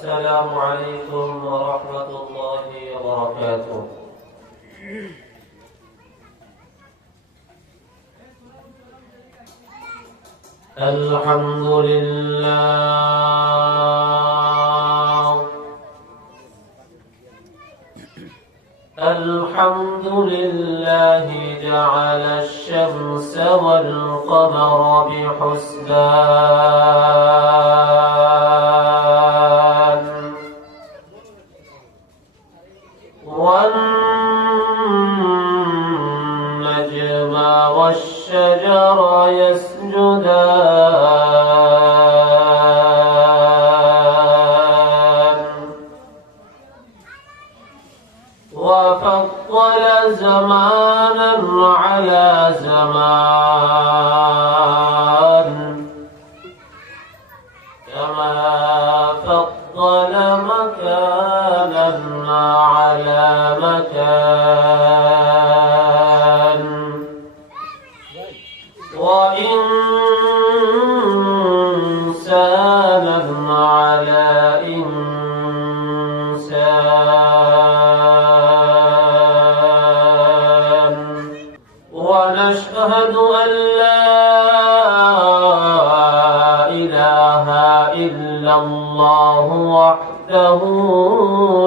السلام عليكم ورحمة الله وبركاته. الحمد لله جعل الشمس والقمر بحسبان والنجم والشجر يسجدان وفضل زمانا على زمان كما فضل مكانا على مكان وإنسانا على إنسان ونشهد أن لا إله إلا الله وحده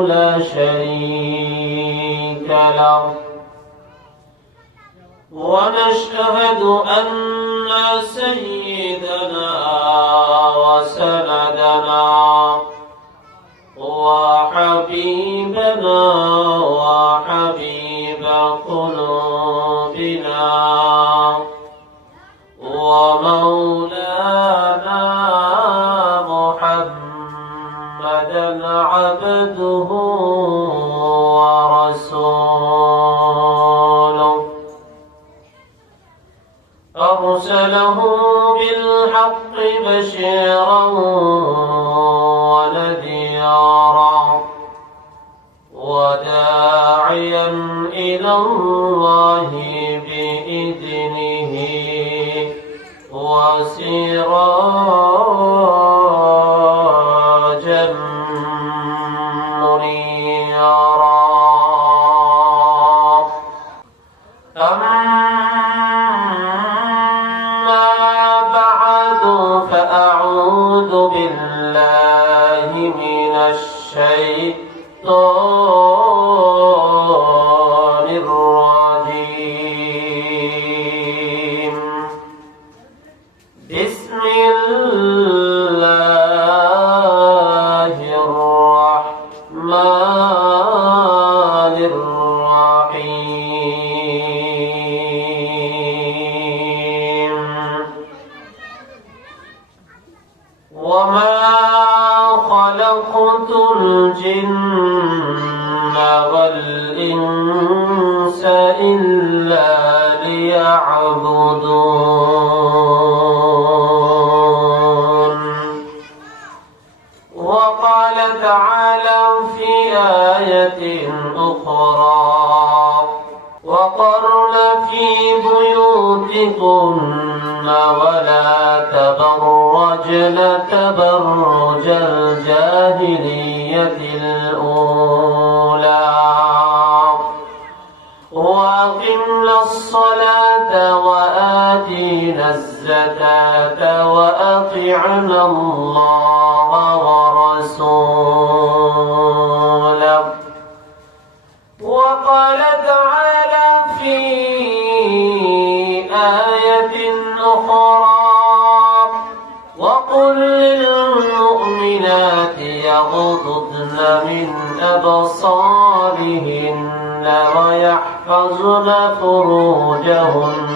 لا شريك له ونشهد أن سيدنا وسندنا وحبيبنا وحبيب قلوبنا ومولانا محمدا عبده ورسوله أرسله بالحق بشيرا ونذيرا وداعيا إلى الله بإذنه وسراجا منيرا. فأعوذ بالله من الشيطان الرجيم. بسم الله الرحمن الرحيم. وما خلقت الجن والإنس إلا ليعبدون. وقال تعالى في آية أخرى وقرن في بيوتكن ولا تبرجن تبرج الجاهلية الأولى وأقمنا الصلاة وآتينا الزكاة وأطعنا الله ورسوله. وقال تعالى في آية أخرى وقل للمؤمنات يغضضن من أبصارهن ويحفظن فروجهن.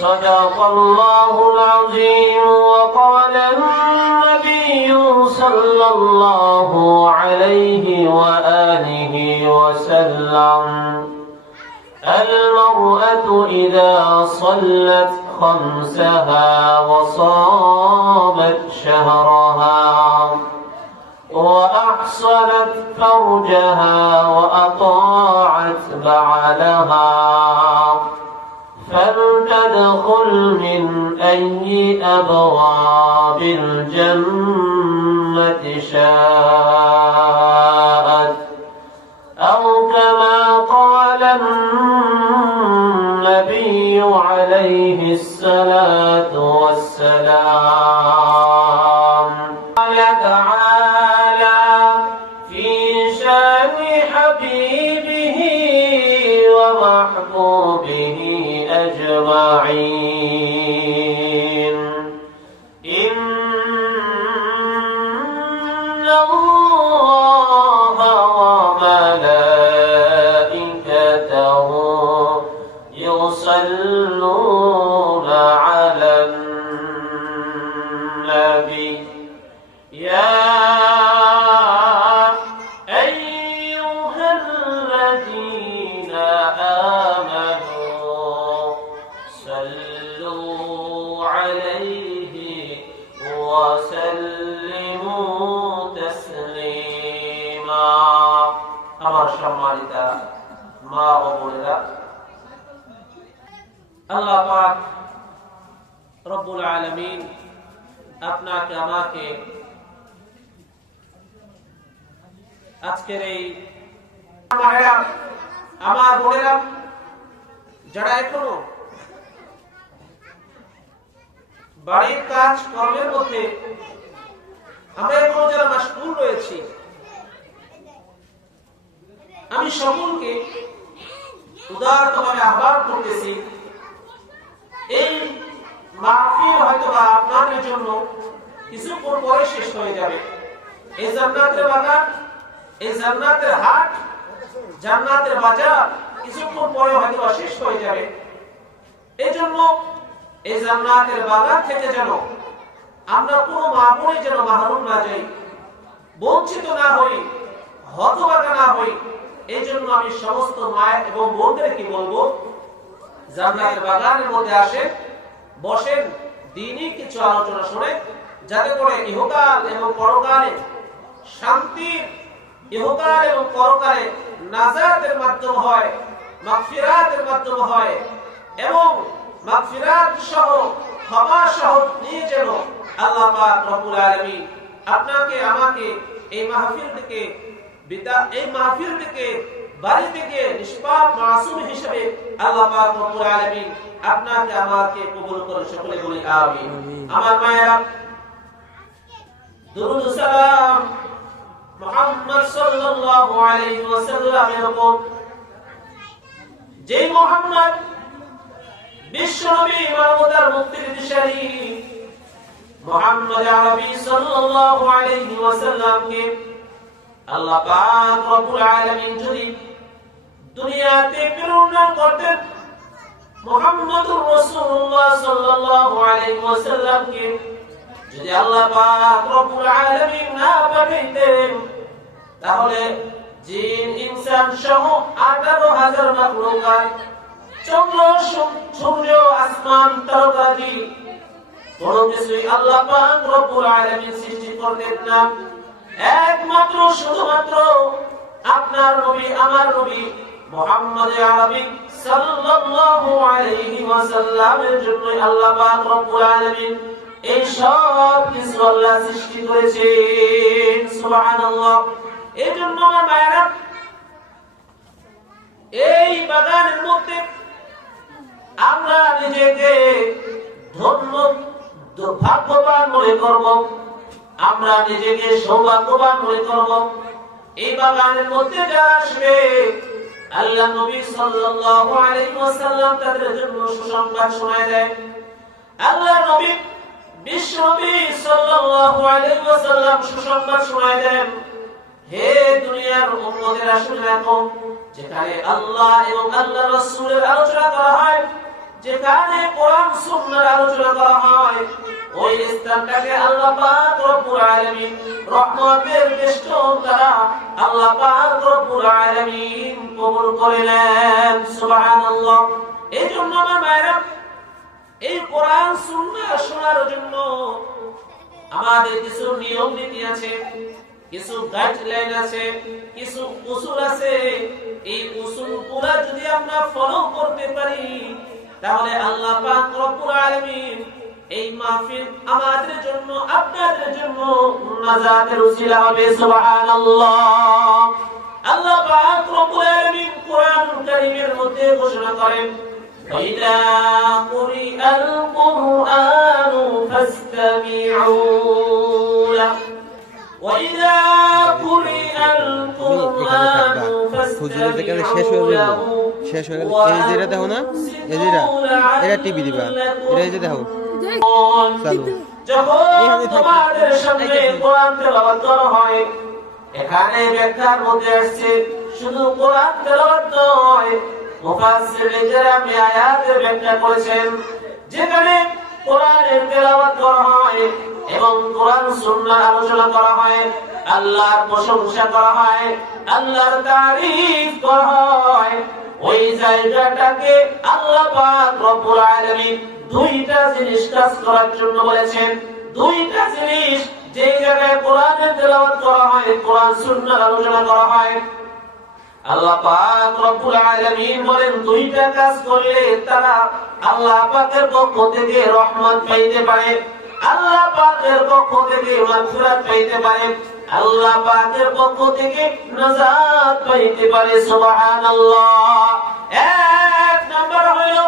صدق الله العظيم. وقال النبي صلى الله عليه وآله وسلم المرأة إذا صلت خمسها وصامت شهرها وأحصنت فرجها وأطاعت بعلها فلتدخل من أي أبواب الجنة شاءت أو كما قال النبي عليه الصلاة والسلام. قال تعالى في شان حبيبه ومحبوبه أجمعين: إن الله وملائكته يصلون على النبي يا أيها الذين آمنوا صلوا عليه وسلموا تسليما. আমার সম্মানিতা মা ও বোনেরা, আল্লাহ পাক রব্বুল আলামিন আপনাকে আমাকে আজকের এই আমার বোনেরা যারা এখনো বাড়ির কাজ কর্মের মধ্যে আমরা এখনো যারা মাশগুল রয়েছি, আমি সকলকে উদারভাবে আহ্বান করতেছি, এই মাহফিল হয়তো আপনাদের জন্য কিছুক্ষণ পরে শেষ হয়ে যাবে। এই জান্নাতের বাগান, এই জান্নাতের হাট, জান্নাতের বাজার কিছুক্ষণ পরে হয়তো শেষ হয়ে যাবে। এই জন্য এই জান্নাতের বাগান থেকে যেন আমরা কোনো মা বোনে যেন মাহরুম না যাই, বঞ্চিত না হই, হতভাগা না হই। এই জন্য আমি সমস্ত মায়ের এবং বোনদেরকে বলবো, জান্নাতের বাগানের মধ্যে আসেন, বসেন, দিনই কিছু আলোচনা শুনে, যাতে করে ইহকাল এবং পরকালে শান্তির, ইহকাল এবং পরকালে নাজাতের মাধ্যম হয়, মাগফিরাতের মাধ্যম হয় এবং মাগফিরাত সহ ক্ষমা সহ নিয়ে যেন আল্লাহ পাক রব্বুল আলামিন আপনাকে আমাকে এই মাহফিল থেকে বাড়ি থেকে নিষ্পাপ মাসুম হিসেবে আল্লাহ পাক রব্বুল আলামিন আপনাকে আমাকে কবুল করে। সকলে বলি আমিন। আমার মায়েরা, দুরূদ ও সালাম মুহাম্মদ সাল্লাল্লাহু আলাইহি ওয়াসাল্লামের উপর, যে মুহাম্মদ বিশ্বনবী মানবতার মুক্তির দিশারি মুহাম্মদ আরবি সাল্লাল্লাহু আলাইহি ওয়াসাল্লামকে আল্লাহ পাক রব্বুল আলামিন যদি দুনিয়াতে প্রেরণ করতেন, মুহাম্মদুর রাসূলুল্লাহ সাল্লাল্লাহু আলাইহি ওয়াসাল্লামকে যদি আল্লাহ পাক রব্বুল আলামিন না পাঠাইতেন, তাহলে জিন ইনসান সহ 18,000 মাখলুকাত, চন্দ্র সূর্য আসমান তারকাদি কোনো কিছুই আল্লাহ পাক রব্বুল আলামিন সৃষ্টি করতেন না। একমাত্র শুধুমাত্র আপনার নবী, আমার নবী মুহাম্মদ আরবি সাল্লাল্লাহু আলাইহি ওয়াসাল্লামের জন্য আল্লাহ পাক রব্বুল আলামিন এই সব কিছু আল্লাহ সৃষ্টি করেছেন। সুবহানাল্লাহ। এই জন্য আমার মায়েরা, এই বাগানের মধ্যে আমরা নিজেকে ধন্য ভাগ্যবান মনে করব, আমরা নিজেকে সৌভাগ্যবান মনে করব। এই বাগানের মধ্যে যারা আসবে, আল্লাহ নবী সাল্লাল্লাহু আলাইহি ওয়াসাল্লাম তাদের জন্য সুসংবাদ শোনায় দেয়। আল্লাহ নবী বিশ্ব নবী সাল্লাল্লাহু আলাইহি ওয়াসাল্লাম সুসংবাদ শোনায় দেন, হে দুনিয়ার উম্মতের আসলে এখন যেখানে আল্লাহ এবং আল্লাহর রাসূলের আলোচনা করা হয়, যেখানে কোরআন সুন্নাহর আলোচনা করা হয়, ওই স্থানটাকে আল্লাহ পাক রব্বুল আলামিন রহমতের বেষ্টন দ্বারা আল্লাহ পাক রব্বুল আলামিন কবুল করে নেন। সুবহানাল্লাহ। এই জন্য আমার মায়েরা, এই কোরআন সুন্নাহ শোনার জন্য আমাদের কিছু নিয়ম নীতি আছে, কিছু গাইডলাইন আছে, কিছু উসুল আছে। এই উসুলগুলো যদি আমরা ফলো করতে পারি, তাহলে আল্লাহ পাক রব্বুল আলামিন এই মাহফিল আমাদের জন্য আপনাদের জন্য নাজাতের উসিলা হবে। সুবহানাল্লাহ। আল্লাহ পাক রব্বুল আলামিন কোরআন কারীমের মধ্যে ঘোষণা করেন, وَإِذَا قُرِئَ الْقُرْآنُ فَاسْتَمِعُوا لَهُ وَإِذَا قُرِئَ الْقُرْآنُ فَاسْتَمِعُوا لَهُ শেষ হয়ে গেল। এই যেটা দেখো না, এই যেটা এটা টিভি দিবা, এটা এই যে দেখো চালু। যখন তোমাদের সামনে কোরআন তেলাওয়াত করা হয়, এখানে ব্যাখ্যার মধ্যে আসছে শুধু কোরআন তেলাওয়াত নয়, মুফাসসিরিন কেরাম আয়াতের ব্যাখ্যা করেছেন। যেখানে কোরআনের তেলাওয়াত করা হয় এবং কোরআন সুন্নাহ আলোচনা করা হয়, আল্লাহর প্রশংসা করা হয়, আল্লাহর তারিফ করা হয়, ওই জায়গাটাকে আল্লাহ পাক রব্বুল আলামিন দুইটা জিনিস কাজ করার জন্য বলেছেন। দুইটা জিনিস, যে জায়গায় কোরআনের তেলাওয়াত করা হয়, কোরআন সুন্নাহ আলোচনা করা হয়, আল্লাহ পাক রব্বুল আলামিন বলেন দুইটা কাজ করলে তারা আল্লাহ পাকের পক্ষ থেকে রহমত পাইতে পারে, আল্লাহ পাকের পক্ষ থেকে মাগফিরাত পাইতে পারে, আল্লাহ পাকের পক্ষ থেকে নাজাত পাইতে পারে। সুবহানাল্লাহ। এক নাম্বার হলো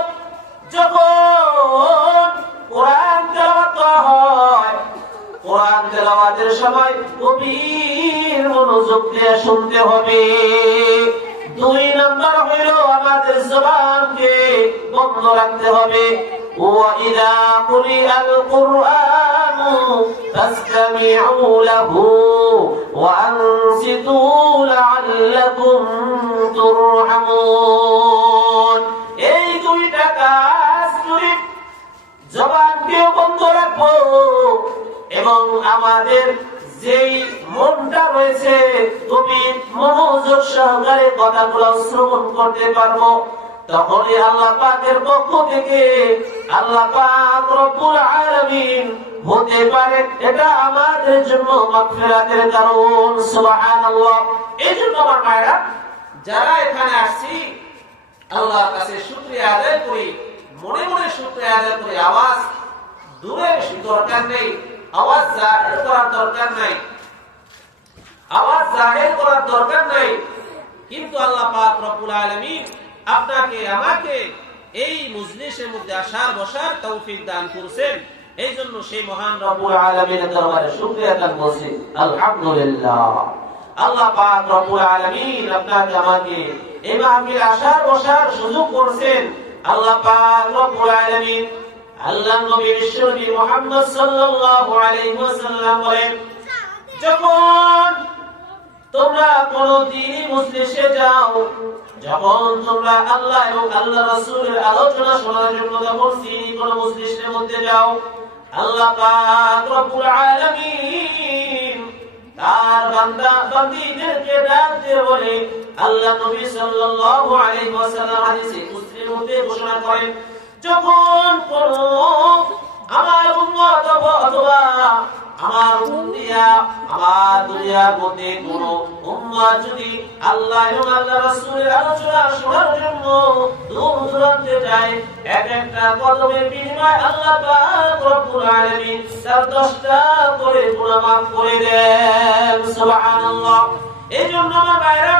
যখন কোরআন তেলাওয়াত করা হয়, কোরআন তেলাওয়াতের সময় গভীর মনোযোগ দিয়ে শুনতে হবে। দুই নাম্বার হলো আমাদের জবানকে বন্ধ রাখতে হবে। وَإِذَا قُرِئَ الْقُرْآنُ فَاسْتَمِعُوا لَهُ وَأَنصِتُوا لَعَلَّكُمْ تُرْحَمُونَ। এই দুইটা কাজ করে জবানকে বন্ধ রাখবো এবং আমাদের যেই মনটা রয়েছে গভীর মনোযোগ সহকারে কথাগুলো শ্রবণ করতে পারবো, তখনই আল্লাহ পাকের পক্ষ থেকে আল্লাহ পাক রব্বুল আলামিন হতে পারে এটা আমাদের জন্য মাগফিরাতের কারণ। সুবহানাল্লাহ। এইজন্য আমার ভাইরা যারা এখানে আসছি, আল্লাহর কাছে শুকরিয়া আদায় করি, মনে মনে শুকরিয়া আদায় করি। আওয়াজ দূরে দরকার নেই, আওয়াজ জাহির করার দরকার নাই, আওয়াজ জাহির করার দরকার নাই, কিন্তু আল্লাহ পাক রব্বুল আলামিন আপনাকে আমাকে এই মজলিসের মধ্যে আসার বসার তৌফিক দান করেছেন। এই জন্য সেই মহান রব্বুল আলামিনের দরবারে শুকরিয়া আদায় করছি। আলহামদুলিল্লাহ। আল্লাহ পাক রব্বুল আলামিন আপনাকে আমাকে এই মাহফিলে আসার বসার সুযোগ করেছেন। আল্লাহ পাক রব্বুল আলামিন আল্লাহর নবী বিশ্বনবী মুহাম্মদ সাল্লাল্লাহু আলাইহি ওয়াসাল্লাম বলেন, যখন তোমরা কোন দ্বীনি মজলিসে যাও, যখন তোমরা আল্লাহ এবং আল্লাহ রাসূলের আলোচনা শোনার জন্য যখন দ্বীনি কোন মজলিসের মধ্যে যাও, আল্লাহ পাক রব্বুল আলামিন তার বান্দা বান্দীদেরকে ডাক দিয়ে বলে, আল্লাহ নবী সাল্লাল্লাহু আলাইহি ওয়াসাল্লাম হাদিসে কুদসির মধ্যে ঘোষণা করেন, যখন কোন আমার উম্মত অথবা আমার উম্মিয়া আমার দুনিয়ার মধ্যে কোন উম্মত যদি আল্লাহ এবং আল্লাহ রাসূলের আলোচনা শোনার জন্য দূর দূরান্তে যায়, এক একটা কদমের বিনিময়ে আল্লাহ পাক রব্বুল আলামিন তার 10টা করে গুনাহ মাফ করে দেন। সুবহানাল্লাহ। এইজন্য আমার ভাইরা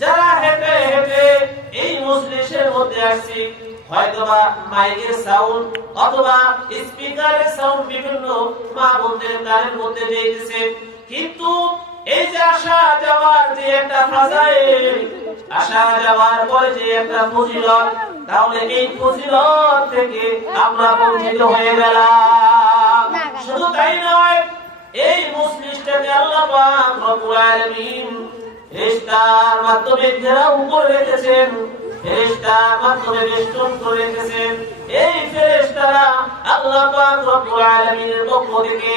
যারা হেঁটে হেঁটে এই মজলিসের মধ্যে আসছি, হয়তোবা মাইকের সাউন্ড অথবা স্পিকারের সাউন্ড বিভিন্ন মা বোনদের কানের মধ্যে দিয়েছে, কিন্তু এই যে আসা যাওয়ার যে একটা ফাজাইল, আসা যাওয়ার পরে যে একটা ফজিলত, তাহলে এই ফজিলত থেকে আমরা বঞ্চিত হয়ে গেলাম। শুধু তাই নয়, এই মজলিসটাকে আল্লাহ পাক রব্বুল আলামিন ফেরেশতার মাধ্যমে ঘেরাও করে রেখেছেন, ফেরেশতার মাধ্যমে বেষ্টন করে রেখেছেন। এই ফেরেশতারা আল্লাহ পাক রব্বুল আলামিনের পক্ষ থেকে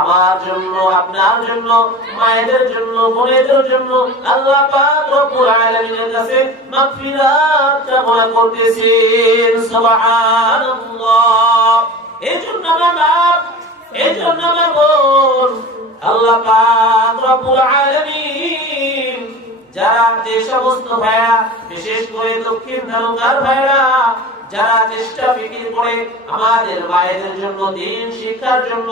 আমার জন্য, আপনার জন্য, মায়েদের জন্য, বোনেদের জন্য আল্লাহ পাক রব্বুল আলামিনের কাছে মাগফিরাত কামনা করতেছেন। সুবহানাল্লাহ। এইজন্য আমার এইজন্য আমার বোন, আল্লাহ পাক রব্বুল আলামিন যারা যে সমস্ত ভাইরা, বিশেষ করে দক্ষিণ ধারণার ভাইরা যারা চেষ্টা ফিকির করে আমাদের মায়েদের জন্য দ্বীন শিক্ষার জন্য,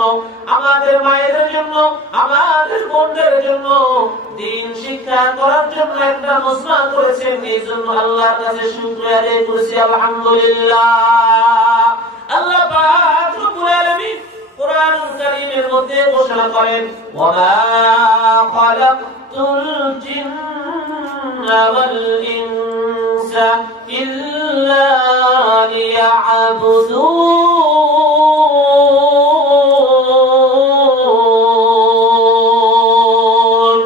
আমাদের মায়েদের জন্য, আমাদের বোনদের জন্য দ্বীন শিক্ষা করার জন্য একটা মুসনা করেছেন, এই জন্য আল্লাহর কাছে শুকরিয়া আদায় করছি আলহামদুলিল্লাহ। আল্লাহ পাক রব্বুল আলামিন কুরআন কারীমের মধ্যে ঘোষণা করেন, ওয়া মা খালাকতুল জিন্না ওয়াল ইনসা ইল্লা লিয়াবুদুন।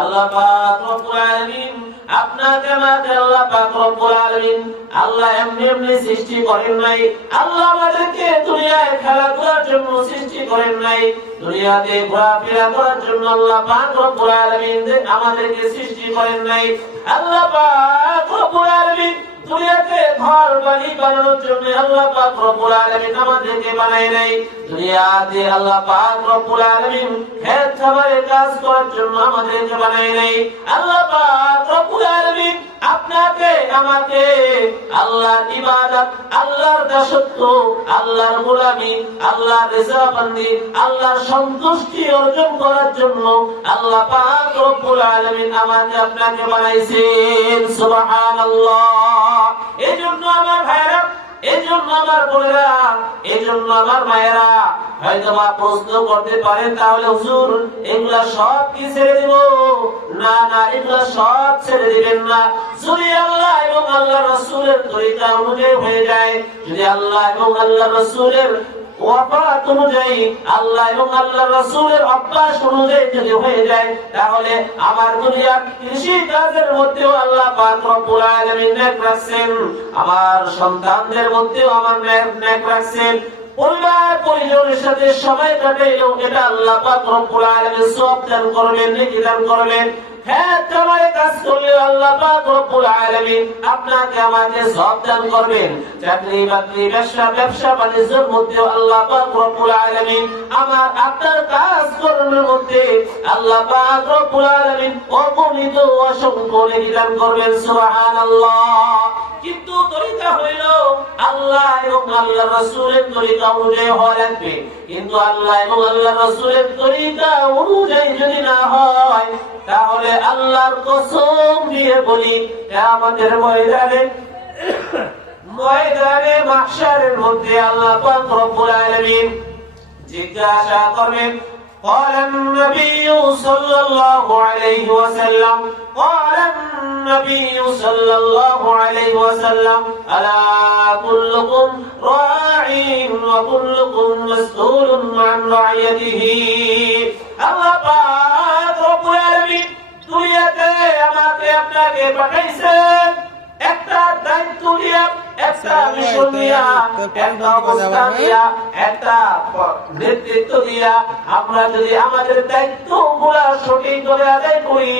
আল্লাহ পাক রব্বুল আলামিন আপনাকে আমাকে আল্লাহ পাক রব্বুল আলামিন আল্লাহ এমনি এমনি সৃষ্টি করেন নাই। আল্লাহ আমাদেরকে দুনিয়ায় খেলাধুলার জন্য সৃষ্টি করেন নাই, দুনিয়াতে ঘোরাফেরা করার জন্য আল্লাহ পাক রব্বুল আলামিন আমাদেরকে সৃষ্টি করেন নাই। আল্লাহ পাক রব্বুল আলামিন দুনিয়াতে ঘর বাড়ি বানানোর জন্য আল্লাহ পাক রব্বুল আলামিন আমাদেরকে বানায় নাই। দুনিয়াতে আল্লাহ পাক রব্বুল আলামিন খেত খামারে কাজ করার জন্য আমাদেরকে বানায় নাই। আল্লাহ পাক রব্বুল আলামিন আপনাকে আমাকে আল্লাহর ইবাদত, আল্লাহর দাসত্ব, আল্লাহর গোলামি, আল্লাহর রিজাবান্দি, আল্লাহর সন্তুষ্টি অর্জন করার জন্য আল্লাহ পাক রব্বুল আলামিন আমাকে আপনাকে বানাইছেন। সুবহানাল্লাহ। এজন্য আমার ভাইরা, এজন্য আমার বোনেরা, এজন্য আমার মায়েরা হয়তো বা প্রশ্ন করতে পারেন, তাহলে হুজুর এগুলা সব কি ছেড়ে দিব? না না, এগুলা সব ছেড়ে দিবেন না। যদি আল্লাহ এবং আল্লাহ রাসূলের তরিকা অনুযায়ী হয়ে যায়, যদি আল্লাহ এবং আল্লাহ রাসূলের ওয়াফাত অনুযায়ী, আল্লাহ এবং আল্লাহ রাসূলের অভ্যাস অনুযায়ী যদি হয়ে যায়, তাহলে আমার দুনিয়ার কৃষি কাজের মধ্যেও আল্লাহ পাক রব্বুল আলামিন নেক রাখছেন, আমার সন্তানদের মধ্যেও আমার নেক রাখছেন, পরিবার পরিজনের সাথে সময় কাটাইলেও এটা আল্লাহ পাক রব্বুল আলামিন সওয়াব দান করবেন, নেকি দান করবেন। হ্যাঁ, কামাই কাজ করলে আল্লাহ পাক রব্বুল আলামিন আপনাকে আমাকে সওয়াব দান করবেন। চাকরি বাকরি ব্যবসা বাণিজ্যের মধ্যে আল্লাহ পাক রব্বুল আলামিন আমার আপনার কাজ কর্মের মধ্যে আল্লাহ পাক রব্বুল আলামিন অগণিত অসংখ্য নেকি দান করবেন। সুবহানাল্লাহ। কিন্তু তরিকা হইল আল্লাহ এবং আল্লাহ রাসূলের তরিকা অনুযায়ী হওয়া লাগবে। কিন্তু আল্লাহ এবং আল্লাহ রাসূলের তরিকা অনুযায়ী যদি না হয়, তাহলে আল্লাহর কসম দিয়ে বলি, কিয়ামতের ময়দানে মাহশারের মধ্যে আল্লাহ পাক রব্বুল আলামিন জিজ্ঞাসা করবেন, قال النبي صلى الله عليه وسلم قال النبي صلى الله عليه وسلم ألا كلكم راع وكلكم مسؤول عن رعيته। আল্লাহ পাক রব্বুল আলামিন দুনিয়াতে আমাকে আপনাকে পাঠাইছেন একটা দায়িত্ব দিয়া, একটা মিশন দিয়া, একটা অবস্থান দিয়া, একটা নেতৃত্ব দিয়া। আমরা যদি আমাদের দায়িত্বগুলা সঠিক করে আদায় করি,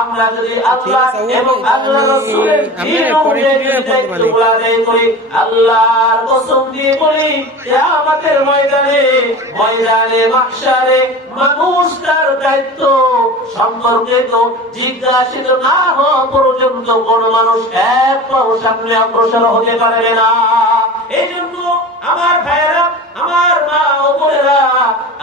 আমরা যদি আল্লাহ এবং আল্লাহ রাসূলের দ্বীন অনুযায়ী দায়িত্বগুলা আদায় করি, আল্লাহর কসম দিয়ে বলি, কিয়ামতের ময়দানে মাহশারে মানুষ তার দায়িত্ব সম্পর্কে তো জিজ্ঞাসিত না হওয়া পর্যন্ত কোন মানুষ এক পাও সামনে অগ্রসর হতে পারবে না। এই জন্য আমার ভাইয়েরা, আমার মা ও বোনেরা,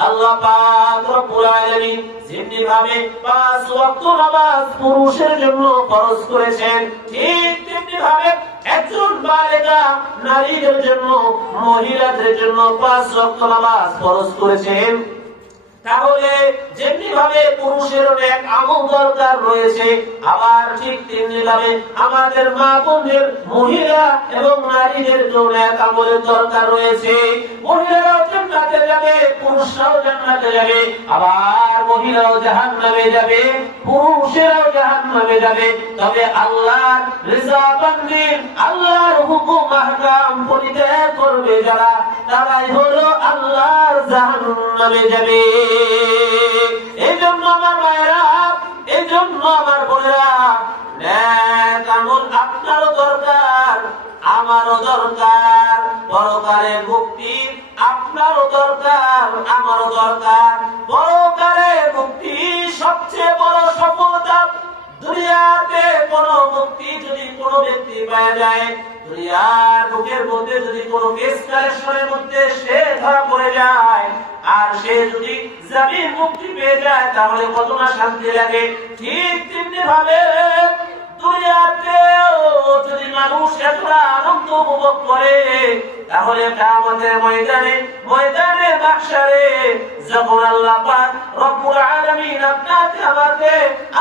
আল্লাহ পাক রব্বুল আলামিন যেমনি ভাবে 5 ওয়াক্ত নামাজ পুরুষের জন্য ফরজ করেছেন, ঠিক তেমনি ভাবে একজন বালিগা নারীদের জন্য, মহিলাদের জন্য 5 ওয়াক্ত নামাজ ফরজ করেছেন। তাহলে যেমনি ভাবে পুরুষের অনেক আমল দরকার রয়েছে, আবার ঠিক তেমনি ভাবে আমাদের মা বোনদের, মহিলা এবং নারীদের অনেক আমলের দরকার রয়েছে। মহিলারাও জান্নাতে যাবে, পুরুষরাও জান্নাতে যাবে, আবার মহিলাও জাহান্নামে যাবে, পুরুষেরাও জাহান্নামে যাবে। তবে আল্লাহর রিজাবান্দি, আল্লাহর হুকুম আহকাম পরিত্যাগ করবে যারা, তারাই হলো আল্লাহর জাহান্নামে যাবে। এই জন্য আমার মায়েরা, এই জন্য আমার বোনেরা, নেক আমল আপনারও দরকার, আমারও দরকার, পরকালের মুক্তি আপনারও দরকার, আমারও দরকার। পরকালের মুক্তি সবচেয়ে বড় সফলতা। দুনিয়াতে কোনো মুক্তি যদি কোনো ব্যক্তি পাওয়া যায়, দুনিয়ার বুকের মধ্যে যদি কোনো কেস কালেকশনের মধ্যে সে ধরা পড়ে যায় আর সে যদি জামিন মুক্তি পেয়ে যায় তাহলে কত না শান্তি লাগে। ঠিক তেমনি ভাবে দুনিয়াতেও যদি মানুষ এতটা আনন্দ উপভোগ করে তাহলে কিয়ামতের ময়দানে মাহশারে যখন আল্লাহ পাক রব্বুল আলামিন আপনাকে আমাকে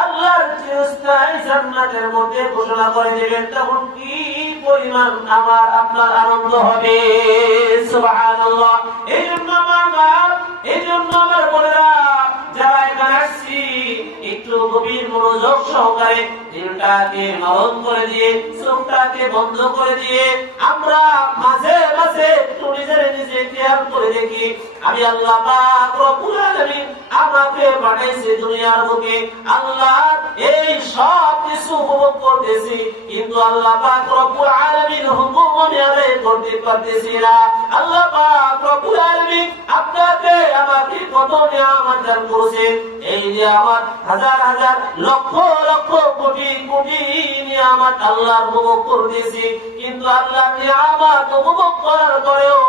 আল্লাহর চিরস্থায়ী জান্নাতের মধ্যে ঘোষণা করে দিবেন তখন কি পরিমাণ আমার আপনার আনন্দ হবে। সুবহানাল্লাহ। এইজন্য আমার বোনেরা যারা এখানে আসছি একটু গভীর মনোযোগ সহকারে দিলটাকে নরম করে দিয়ে চোখটাকে বন্ধ করে দিয়ে আমরা মাঝে মাঝে একটু নিজে খেয়াল করে দেখি আমি আল্লাহ পাক রব্বুল আলামিন আমাকে পাঠাইছে দুনিয়ার বুকে আল্লাহ এই সব কিছু উপভোগ করতেছি কিন্তু আল্লাহ পাক রব্বুল আলামিন হুকুম আমি আদায় করতে পারতেছি না। আল্লাহ পাক রব্বুল আলামিন আপনাকে আমাকে কত নিয়ামত দান করেছেন। এই নিয়ামত হাজার হাজার লক্ষ লক্ষ কোটি কোটি নিয়ামত আল্লাহ উপভোগ করতেছি কিন্তু আল্লাহর নিয়ামত উপভোগ করার পরেও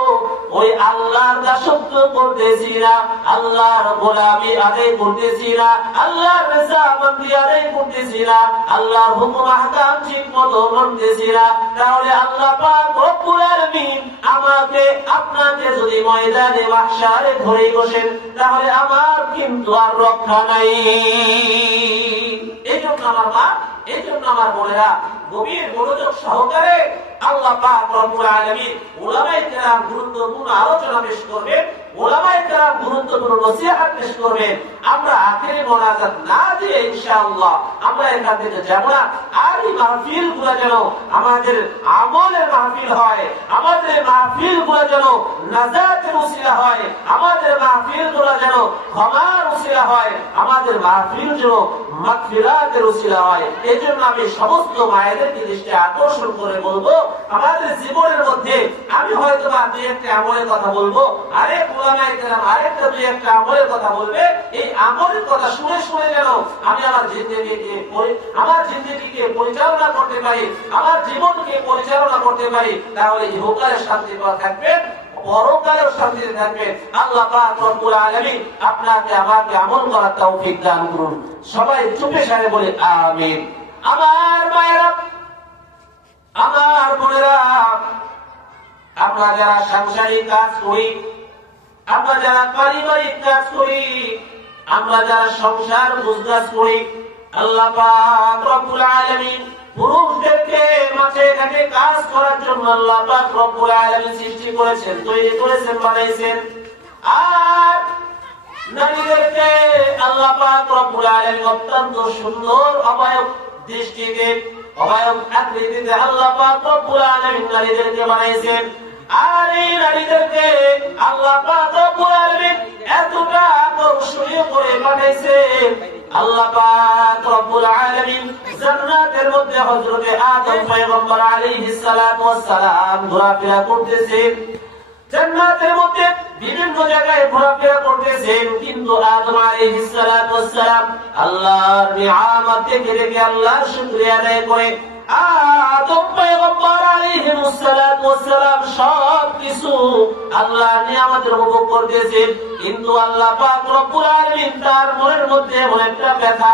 ওই আল্লাহর দাসত্ব করতেছি না, আল্লাহর গোলামি আদায় করতেছি না, আল্লাহর রেজামন্দি আদায় করতেছি না, আল্লাহর হুকুম আহকাম ঠিক মতো মানতেছি না। তাহলে আল্লাহ পাক রব্বুল আলামিন আমাকে আপনাকে যদি ময়দানে মাহশারে ধরে বসেন তাহলে আমার কিন্তু আর রক্ষা নাই। এই জন্য আমার বোনেরা গভীর মনোযোগ সহকারে আল্লাহ পাক রব্বুল আলামিন উলামায়ে কেরাম গুরুত্বপূর্ণ আলোচনা পেশ করবেন, উলামায়ে কেরাম গুরুত্বপূর্ণ নসিহত পেশ করবেন। আমরা আখেরি মোনাজাত না দিয়ে ইনশাআল্লাহ আমরা এখান থেকে যাব না। আর এই মাহফিলগুলো যেন আমাদের আমলের মাহফিল হয়, আমাদের মাহফিলগুলো যেন নাজাতের উসিলা হয়, আমাদের মাহফিলগুলো যেন ক্ষমার উসিলা হয়, আমাদের মাহফিল যেন মাগফিরাতের উসিলা হয়। এই জন্য আমি সমস্ত মায়েদেরকে দৃষ্টি আকর্ষণ করে বলবো আমাদের জীবনের মধ্যে আমি হয়তো বা দুই একটা আমলের কথা বলবো, আরেক উলামায়ে কেরাম আরেকটা দুই একটা আমলের কথা বলবে। এই আমলের কথা শুনে শুনে যেন আমি আমার জিন্দেগিকে পরিচালনা করতে পারি, আমার জীবনকে পরিচালনা করতে পারি, তাহলে ইহকালের শান্তি পাওয়া থাকবে, পরকালেও শান্তিতে থাকবেন। আল্লাহ পাক রব্বুল আলামিন আপনাকে আমাকে আমল করার তৌফিক দান করুন। সবাই চুপে সারে বলে আমিন। আমার মায়েরা, আমার বোনেরা, আমরা যারা সাংসারিক কাজ করি, আমরা যারা পারিবারিক কাজ করি, আমরা যারা সংসার বুঝকাজ করি, আল্লাহ পাক রব্বুল আলামিন পুরুষদেরকে মাঠে ঘাটে কাজ করার জন্য আল্লাহ পাক রব্বুল আলামিন সৃষ্টি করেছেন, তৈরি করেছেন, বানাইছেন। আর নারীদেরকে আল্লাহ পাক রব্বুল আলামিন অত্যন্ত সুন্দর অবয়ব দৃষ্টিতে, অবয়ব আকৃতিতে আল্লাহ পাক রব্বুল আলামিন নারীদেরকে বানাইছেন। আর এই নারীদেরকে আল্লাহ পাক রব্বুল আলামিন এতটা আকর্ষণীয় করে বানাইছেন। আল্লাহ পাক রব্বুল আলামিন জান্নাতের মধ্যে হযরতে আদম পয়গম্বর আলাইহিস সালাতু ওয়াস সালাম ঘোরাফেরা করতেছেন, জান্নাতের মধ্যে বিভিন্ন জায়গায় ঘোরাফেরা করতেছেন, কিন্তু আদম আলাইহিস সালাতু ওয়াস সালাম আল্লাহর নিয়ামত দেখে দেখে আল্লাহর শুকরিয়া আদায় করে আদম পয়গম্বর আলাইহিস সালাতু ওয়াস সালাম সবকিছু আল্লাহর নিয়ামতের উপভোগ করতেছেন, কিন্তু আল্লাহ পাক রব্বুল আলামিন তার মনের মধ্যে এমন একটা ব্যথা,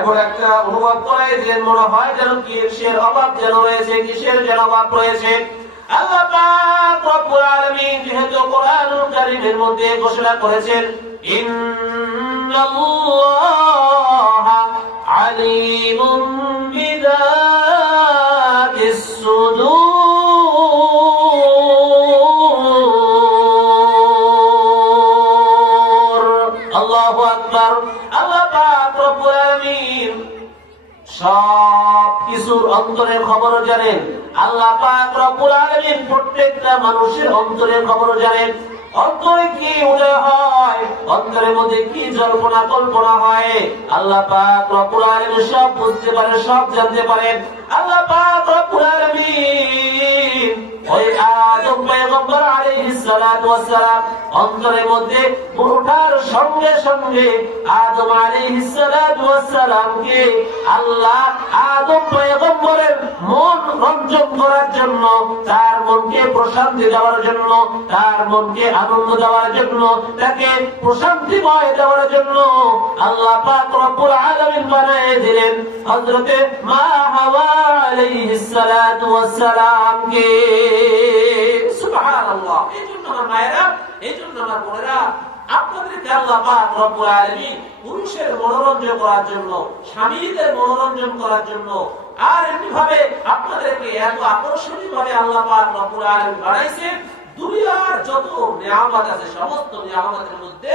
এমন একটা অনুভব করায় যে মনে হয় যেন কিসের অভাব যেন রয়েছে, কিসের যেন অভাব রয়েছে। আল্লাহ পাক রব্বুল আলামিন যেহেতু কোরআনুল কারীমের মধ্যে ঘোষণা করেছেন ইন্নাল্লাহা আলীমুম বিযাতিস সুদূর। আল্লাহু আকবার। আল্লাহ পাক রব্বুল আলামিন সব কিছুর অন্তরের খবর জানেন। আল্লাহ পাক রব্বুল আলামিন প্রত্যেকটা মানুষের অন্তরের খবর জানেন। অন্তরে কি উদয় হয়, অন্তরের মধ্যে কি জল্পনা কল্পনা হয়, আল্লাহ পাক রব্বুল আলামিন সব বুঝতে পারেন, সব জানতে পারেন। আল্লাহ পাক রব্বুল আলামিন ওই আদম পয়গম্বর আলাইহিস সালাতু ওয়াস সালাম অন্তরের মধ্যে ওঠার সঙ্গে সঙ্গে আদম আলাইহিস সালাতু ওয়াস সালামকে আল্লাহ আদম পয়গম্বরের মন রঞ্জন করার জন্য, তার মনকে প্রশান্তি দেওয়ার জন্য, তার মনকে আনন্দ দেওয়ার জন্য, তাকে প্রশান্তিময় দেওয়ার জন্য আল্লাহ পাক রব্বুল আলামিন বানিয়ে দিলেন হযরতে মা হাওয়া আলাইহিস সালাতু ওয়াস সালামকে। সুবহানাল্লাহ। এইজন্য আমার মায়েরা, এইজন্য আমার বোনেরা, আপনাদেরকে আল্লাহ পাক রব্বুল আলামিন পুরুষের মনোরঞ্জন করার জন্য, স্বামীদের মনোরঞ্জন করার জন্য, আর এমনি ভাবে আপনাদেরকে এত আকর্ষণীয় ভাবে আল্লাহ পাক রব্বুল আলামিন বানাইছেন। দুনিয়ার যত নিয়ামত আছে সমস্ত নিয়ামতের মধ্যে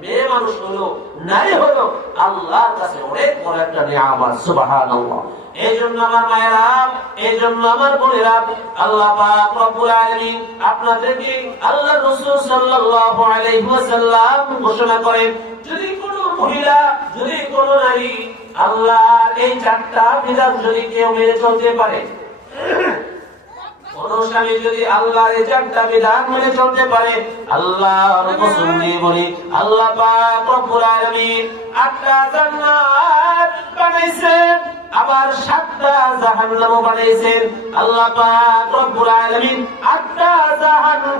মেয়ে মানুষ হলো, নারী হলো আল্লাহর কাছে অনেক বড় একটা নিয়ামত। সুবহানাল্লাহ। এইজন্য আমার মায়েরা, এইজন্য আমার বোনেরা, আল্লাহ পাক রব্বুল আলামিন আপনাদেরকে আল্লাহর রাসূল সাল্লাল্লাহু আলাইহি ওয়াসাল্লাম ঘোষণা করেন, যদি কোনো মহিলা, যদি কোনো নারী আল্লাহর এই চারটা বিধান যদি কেউ মেনে চলতে পারে, কোন স্বামী যদি আল্লাহর এই চারটা বিধান মেনে চলতে পারে, আল্লাহর কসম দিয়ে বলি আল্লাহ পাক রব্বুল আলামিন 8টা জান্নাত বানাইছেন, আবার 7টা জাহান্নামও বানাইছেন। আল্লাহ পাক রব্বুল আলামিন 8টা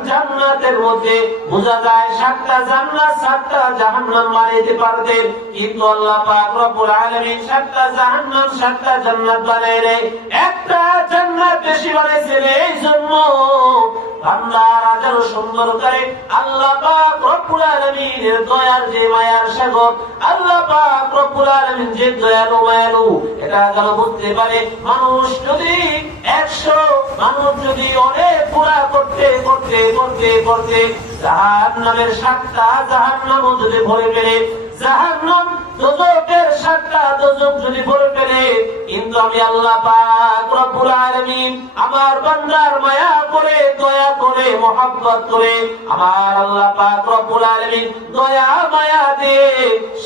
জান্নাতের মধ্যে বোঝা যায় 7টা জান্নাত 7টা জাহান্নাম বানাইতে পারতেন, কিন্তু আল্লাহ পাক রব্বুল আলামিন 7টা জাহান্নাম 7টা জান্নাত বানাইলেন, একটা জান্নাত বেশি বানাইছেন। এই জন্য বান্দারা যেন সুন্দর করে আল্লাহ পাক রব্বুল আলামিনের দয়ার যে মায়ার সাগর, আল্লাহ পাক রব্বুল আলামিন যে দয়ালু মায়ালু, এটা যেন বুঝতে পারে। মানুষ যদি 100 মানুষ যদি অনেক পুরা করতে করতে করতে করতে জাহান্নামের 7টা জাহান্নামও যদি ভরে ফেলে, জাহান্নাম দোজখের 7টা দোজখ যদি ভরে ফেলে, কিন্তু আমি আল্লাহ পাক রব্বুল আলামিন আমার বান্দার মায়া করে, দয়া করে, মহব্বত করে, আমার আল্লাহ পাক রব্বুল আলামিন দয়া মায়া দিয়ে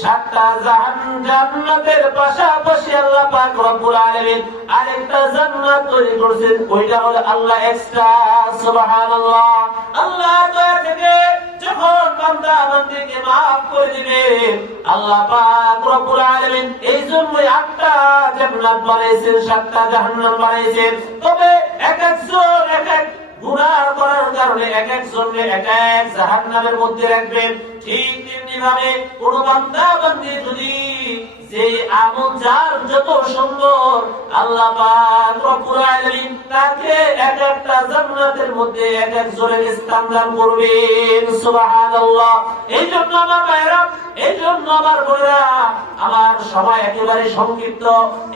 7টা জান্নাতের পাশাপাশি আল্লাহ পাক রব্বুল আলামিন আরেকটা জান্নাত তৈরি করেছেন, ওইটা হলো আল্লাহ এক্সট্রা। সুবহানাল্লাহ। আল্লাহ দয়া থেকে যখন বান্দা বান্দিকে maaf করে দিবেন, আল্লাহ পাক রব্বুল আলামিন এই জন্যই 8টা জান্নাত বানাইছেন, 7টা জাহান্নাম বানাইছেন। তবে এক একজন এক এক গুনাহ করার কারণে এক একজনকে এক এক জাহান্নামের মধ্যে রাখবেন। ঠিক তেমনি ভাবে কোন বান্দা বান্দি যদি যে আমল যার যত সুন্দর, আল্লাহ পাক রব্বুল আলামিন তাকে এক একটা জান্নাতের মধ্যে এক এক জনের স্থান দান করবেন। সুবহানাল্লাহ। এইজন্য আমার ভাইরা, এইজন্য আমার বোনেরা, আমার সময় একেবারে সংক্ষিপ্ত,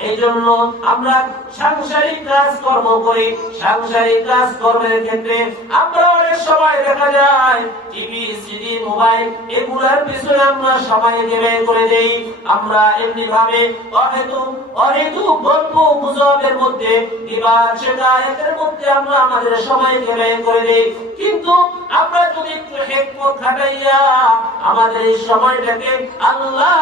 এইজন্য আমরা সাংসারিক কাজকর্ম করি। সাংসারিক কাজকর্মের ক্ষেত্রে আমরা অনেক সময় দেখা যায় টিভি, সিডি, মোবাইল এগুলার পিছনে আমরা সময় ব্যয় করে দেই। আমরা এমনি ভাবে অহেতুক গল্প গুজবের মধ্যে, বিবাদ শিকায়তের মধ্যে আমরা আমাদের সময়কে ব্যয় করে দেই। কিন্তু আমরা যদি একটু হিকমত খাটাইয়া আমাদের এই সময়টাকে আল্লাহ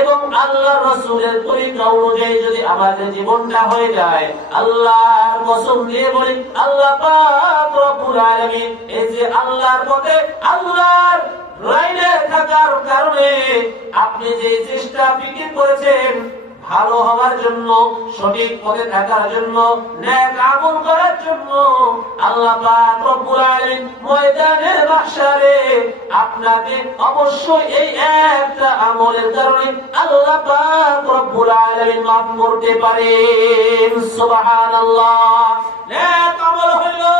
এবং আল্লাহর রাসূলের তরিকা অনুযায়ী যদি আমাদের জীবনটা হয়ে যায়, আল্লাহর কসম দিয়ে বলি আল্লাহ পাক রব্বুল আলামিন এই যে আল্লাহর পথে, আল্লাহর লাইনে থাকার কারণে আপনি যে চেষ্টা ফিকির করেছেন ভালো হওয়ার জন্য, সঠিক পথে থাকার জন্য, নেক আমল করার জন্য, আল্লাহ পাক রব্বুল আলামিন ময়দানে মাহশারে আপনাকে অবশ্যই এই একটা আমলের কারণে আল্লাহ পাক রব্বুল আলামিন maaf করতে পারেন। সুবহানাল্লাহ। নেক আমল হলো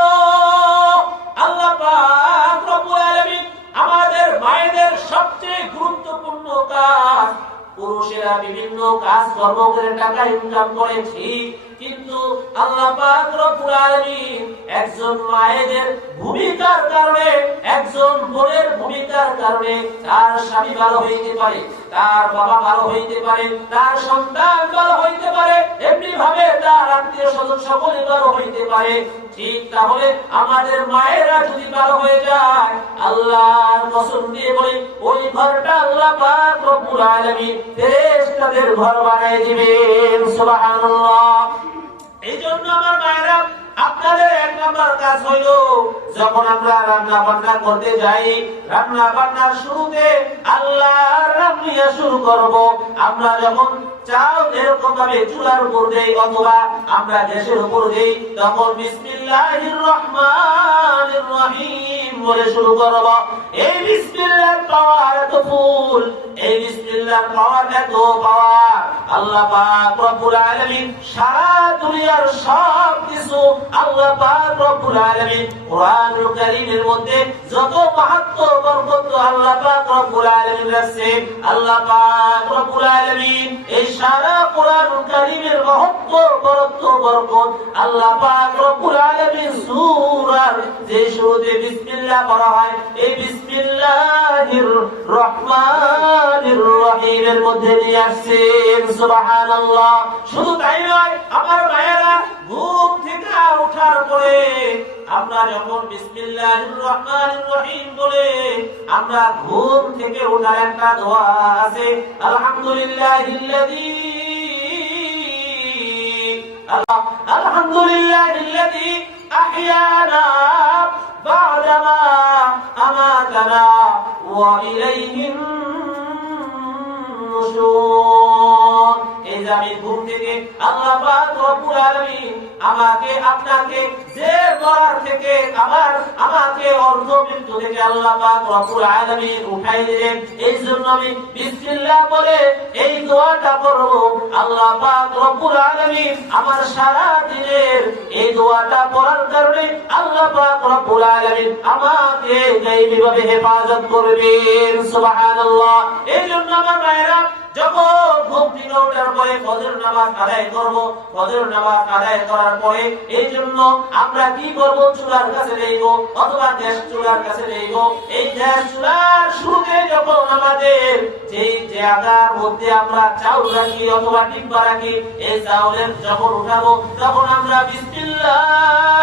আল্লাহ পাক রব্বুল আলামিন আমাদের মায়েদের সবচেয়ে গুরুত্বপূর্ণ কাজ। পুরুষেরা বিভিন্ন কাজ কর্ম করে টাকা ইনকাম করে ঠিক, কিন্তু আল্লাহ পাক রব্বুল আলামিন একজন মায়ের ভূমিকার কারণে, একজন বোনের ভূমিকার কারণে তার স্বামী ভালো হইতে পারে, তার বাবা ভালো হইতে পারে, তার সন্তান ভালো হইতে পারে, এমনি ভাবে তার আত্মীয় স্বজন সকলে ভালো হইতে পারে। ঠিক তাহলে আমাদের মায়েরা যদি ভালো হয়ে যায়, আল্লাহর কসম দিয়ে বলি ওই ঘরটা আল্লাহ পাক রব্বুল আলামিন ফেরেশতাদের ঘর বানায় দিবেন। সুবহানাল্লাহ। এই জন্য আমার মায়েরা আপনাদের এক নম্বর কাজ হইল, যখন আমরা রান্না বান্না করতে যাই, রান্না বান্নার শুরুতে আল্লাহর নাম নিয়ে শুরু করব। আমরা যখন চাল এরকম ভাবে চুলার উপর দেই অথবা আমরা গ্যাসের উপর দেই, তখন বিসমিল্লাহির রহমানির রহিম বলে শুরু করব। এই বিসমিল্লাহর পাওয়ার এত ফুল, এই বিসমিল্লাহর পাওয়ার এত পাওয়ার, আল্লাহ পাক রব্বুল আলামিন সারা দুনিয়ার সব কিছু আল্লাহ পাক রব্বুল আলামিন কোরআনুল কারীমের মধ্যে যত মাহাত্ম্য বরকত আল্লাহ পাক রব্বুল আলামিন রাখছেন, আল্লাহ পাক রব্বুল আলামিন এই সারা কোরআনুল কারীমের মাহাত্ম্য বরকত আল্লাহ পাক রব্বুল আলামিন সূরার যে শুরুতে বিসমিল্লাহ পড়া হয়, এই বিসমিল্লাহির রহমানির রহিমের মধ্যে নিয়ে আসছেন। সুবহানাল্লাহ। শুধু তাই নয় আমার ভাইয়েরা, ঘুম থেকে ওঠার পরে আমরা যখন বিসমিল্লাহির রহমানির রহিম বলে আমরা ঘুম থেকে ওঠার একটা দোয়া আছে, আলহামদুলিল্লাহিল্লাযী আহইয়ানা বা'দামা আমাতানা ওয়া ইলাইহিন নুশুর। এই যে আমি ঘুম থেকে আল্লাহ পাক রব্বুল আলামিন আমাকে আপনাকে যে মরার থেকে আমাকে অর্ধমৃত্যু থেকে আল্লাহ পাক রব্বুল আলামিন উঠাই দিলেন, এই জন্য আমি বিসমিল্লাহ বলে এই দোয়াটা করব। আল্লাহ পাক রব্বুল আলামিন আমার সারা দিনের এই দোয়াটা পড়ার কারণে আল্লাহ পাক রব্বুল আলামিন আমাকে গায়বীভাবে হেফাজত করবেন। সুবহানাল্লাহ। এই জন্য আমার ভাইরা, যখন ঘুম থেকে ওঠার পরে ফজর নামাজ আদায় করব, ফজর নামাজ আদায় করার পরে এই জন্য আমরা কি করব, চুলার কাছে নেব অথবা গ্যাস চুলার কাছে নেব। এই গ্যাস চুলার শুরুতে যখন আমাদের যে জায়গার মধ্যে আমরা চাউল রাখি অথবা ডিব্বা রাখি, এই চাউলের যখন উঠাবো তখন আমরা বিসমিল্লাহির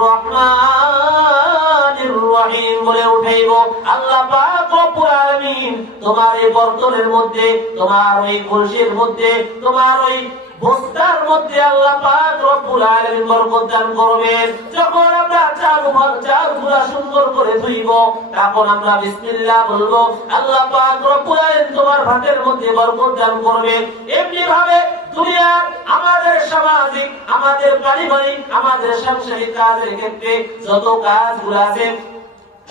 রহমানির রহিম বলে উঠাইব। আল্লাহ পাক রব্বুল আলামিন তোমার এই বর্তনের মধ্যে, তোমার ওই কলসির মধ্যে, তোমার ওই বস্তার মধ্যে আল্লাহ পাক রব্বুল আলামিন বরকত দান করবেন। যখন আমরা চালগুলা সুন্দর করে ধুইব, তখন আমরা বিসমিল্লাহ বলবো, আল্লাহ পাক রব্বুল আলামিন তোমার ভাতের মধ্যে বরকত দান করবেন। এমনি ভাবে দুনিয়ার আমাদের সামাজিক, আমাদের পারিবারিক, আমাদের সাংসারিক কাজের ক্ষেত্রে যত কাজগুলো আছে,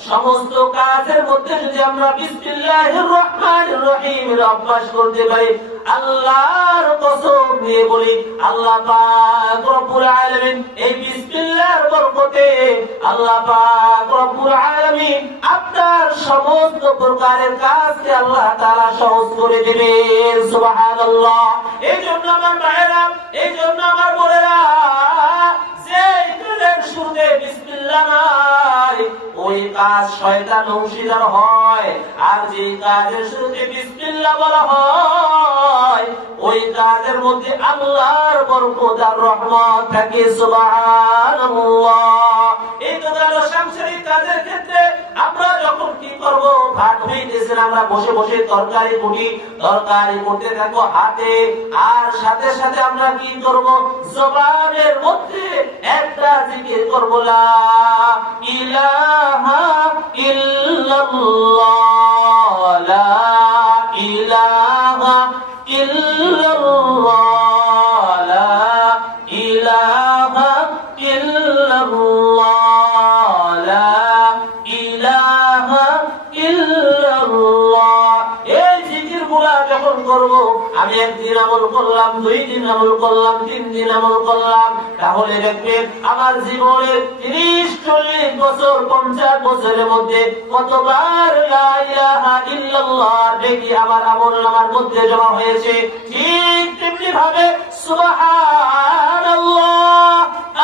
সমস্ত কাজের মধ্যে যদি আমরা বিসমিল্লাহির রহমানির রহিমের অভ্যাস করতে পারি, আল্লাহর কসম দিয়ে বলি, আল্লাহ পাক রব্বুল আলামিন এই বিসমিল্লাহর বরকতে আল্লাহ পাক রব্বুল আলামিন আপনার সমস্ত প্রকারের কাজকে আল্লাহ তাআলা সহজ করে দিবেন। সুবহানাল্লাহ। এই জন্য আমার ভাইয়েরা, এই জন্য আমার বোনেরা, যে কাজের শুরুতে বিসমিল্লাহ নাই ওই কাজ শয়তান অংশীদার হয়, আর যে কাজের শুরুতে বিসমিল্লাহ বলা হয় ওই কাজের মধ্যে আল্লাহর বরকত আর রহমত থাকে। সুবহানাল্লাহ। এই তো গেল সাংসারিক কাজের ক্ষেত্রে। আমরা যখন কি করব, ভাত হইতেছে, আমরা বসে বসে তরকারি করতে থাকবো হাতে, আর সাথে সাথে আমরা কি করব, জবানের মধ্যে একটা জিকির করব, লা ইলাহা ইল্লাল্লাহ, লা ইলাহা ইল্লাল্লাহ, লা ইলাহা ইল্লাল্লাহ, লা ইলাহা ইল্লাল্লাহ। এই জিকিরগুলা যখন করব, আমি একদিন আমল করলাম, 2 দিন আমল করলাম, 3 দিন আমল করলাম, তাহলে দেখবেন আমার জীবনের 30-40 বছর, 50 বছরের মধ্যে কতবার লা ইলাহা ইল্লাল্লাহ দেখি আমার আমলনামার মধ্যে জমা হয়েছে। ঠিক তেমনি ভাবে সুবহানাল্লাহ,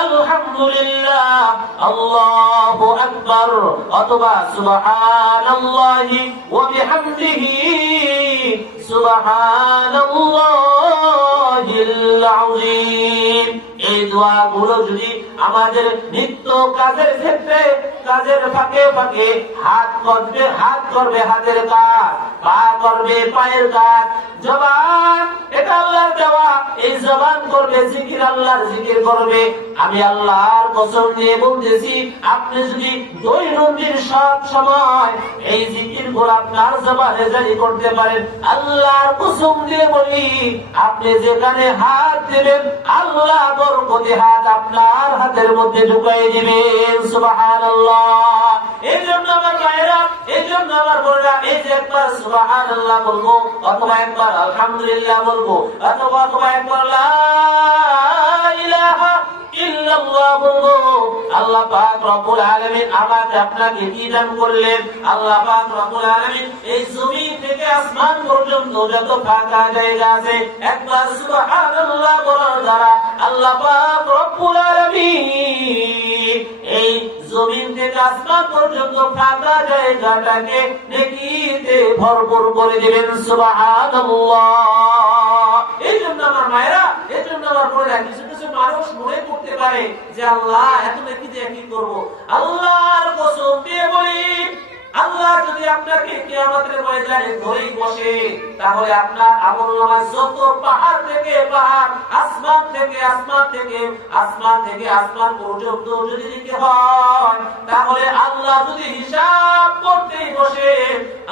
আলহামদুলিল্লাহ, আল্লাহু আকবার অথবা সুবহানাল্লাহি ওয়া বিহামদিহি সুবহানাল্লাহিল আযীম। এই দোয়াগুলো যদি আমাদের নিত্য কাজের ক্ষেত্রে, কাজের ফাঁকে ফাঁকে হাত করবে হাতের কাজ, পা করবে পায়ের কাজ, জবান এটা আল্লাহর দেওয়া, এই জবান করবে জিকির, আল্লাহর জিকির করবে, আমি আল্লাহর কসম দিয়ে বলতেছি, আপনি যদি দৈনন্দিন সব সময় এই জিকিরগুলো আপনার জবানে জারি করতে পারেন, আল্লাহর কসম দিয়ে বলি, আপনি যেখানে হাত দেবেন আল্লাহ বরকতে হাত আপনার হাতের মধ্যে ঢুকাই দিবেন। সুবহানাল্লাহ। এই জন্য আমার ভাইরা, এই জন্য আমার বোনেরা, এই যে একবার সুবহানাল্লাহ বলবো, অথবা একবার আলহামদুলিল্লাহ বলবো, অথবা একবার লা ইলাহা ইল্লাল্লাহ বলবো, আল্লাহ পাক রব্বুল আলামিন আমাকে আপনাকে কি দান করলেন? আল্লাহ পাক রব্বুল আলামিন এই জমিন থেকে আসমান পর্যন্ত যত ফাঁকা জায়গা আছে, একবার সুবহানাল্লাহ বলার দ্বারা আল্লাহ পাক রব্বুল আলামিন এই জমিন থেকে আসমান পর্যন্ত ফাঁকা জায়গাটাকে নেকিতে ভরপুর করে দিবেন। সুবহানাল্লাহ। এই জন্য আমার মায়েরা, এই জন্য আমার বোনেরা, কিছু কিছু মানুষ মনে করতে পারে যে আল্লাহ এত নেকি দিয়ে কি করবো। আল্লাহর কসম দিয়ে বলি, আল্লাহ যদি আপনাকে কিয়ামতের ময়দানে ধরে বসে, তাহলে আপনার আমলনামায় যত পাহাড় থেকে পাহাড়, আসমান থেকে আসমান পর্যন্ত যদি লিখে হয়, তাহলে আল্লাহ যদি হিসাব করতে বসে,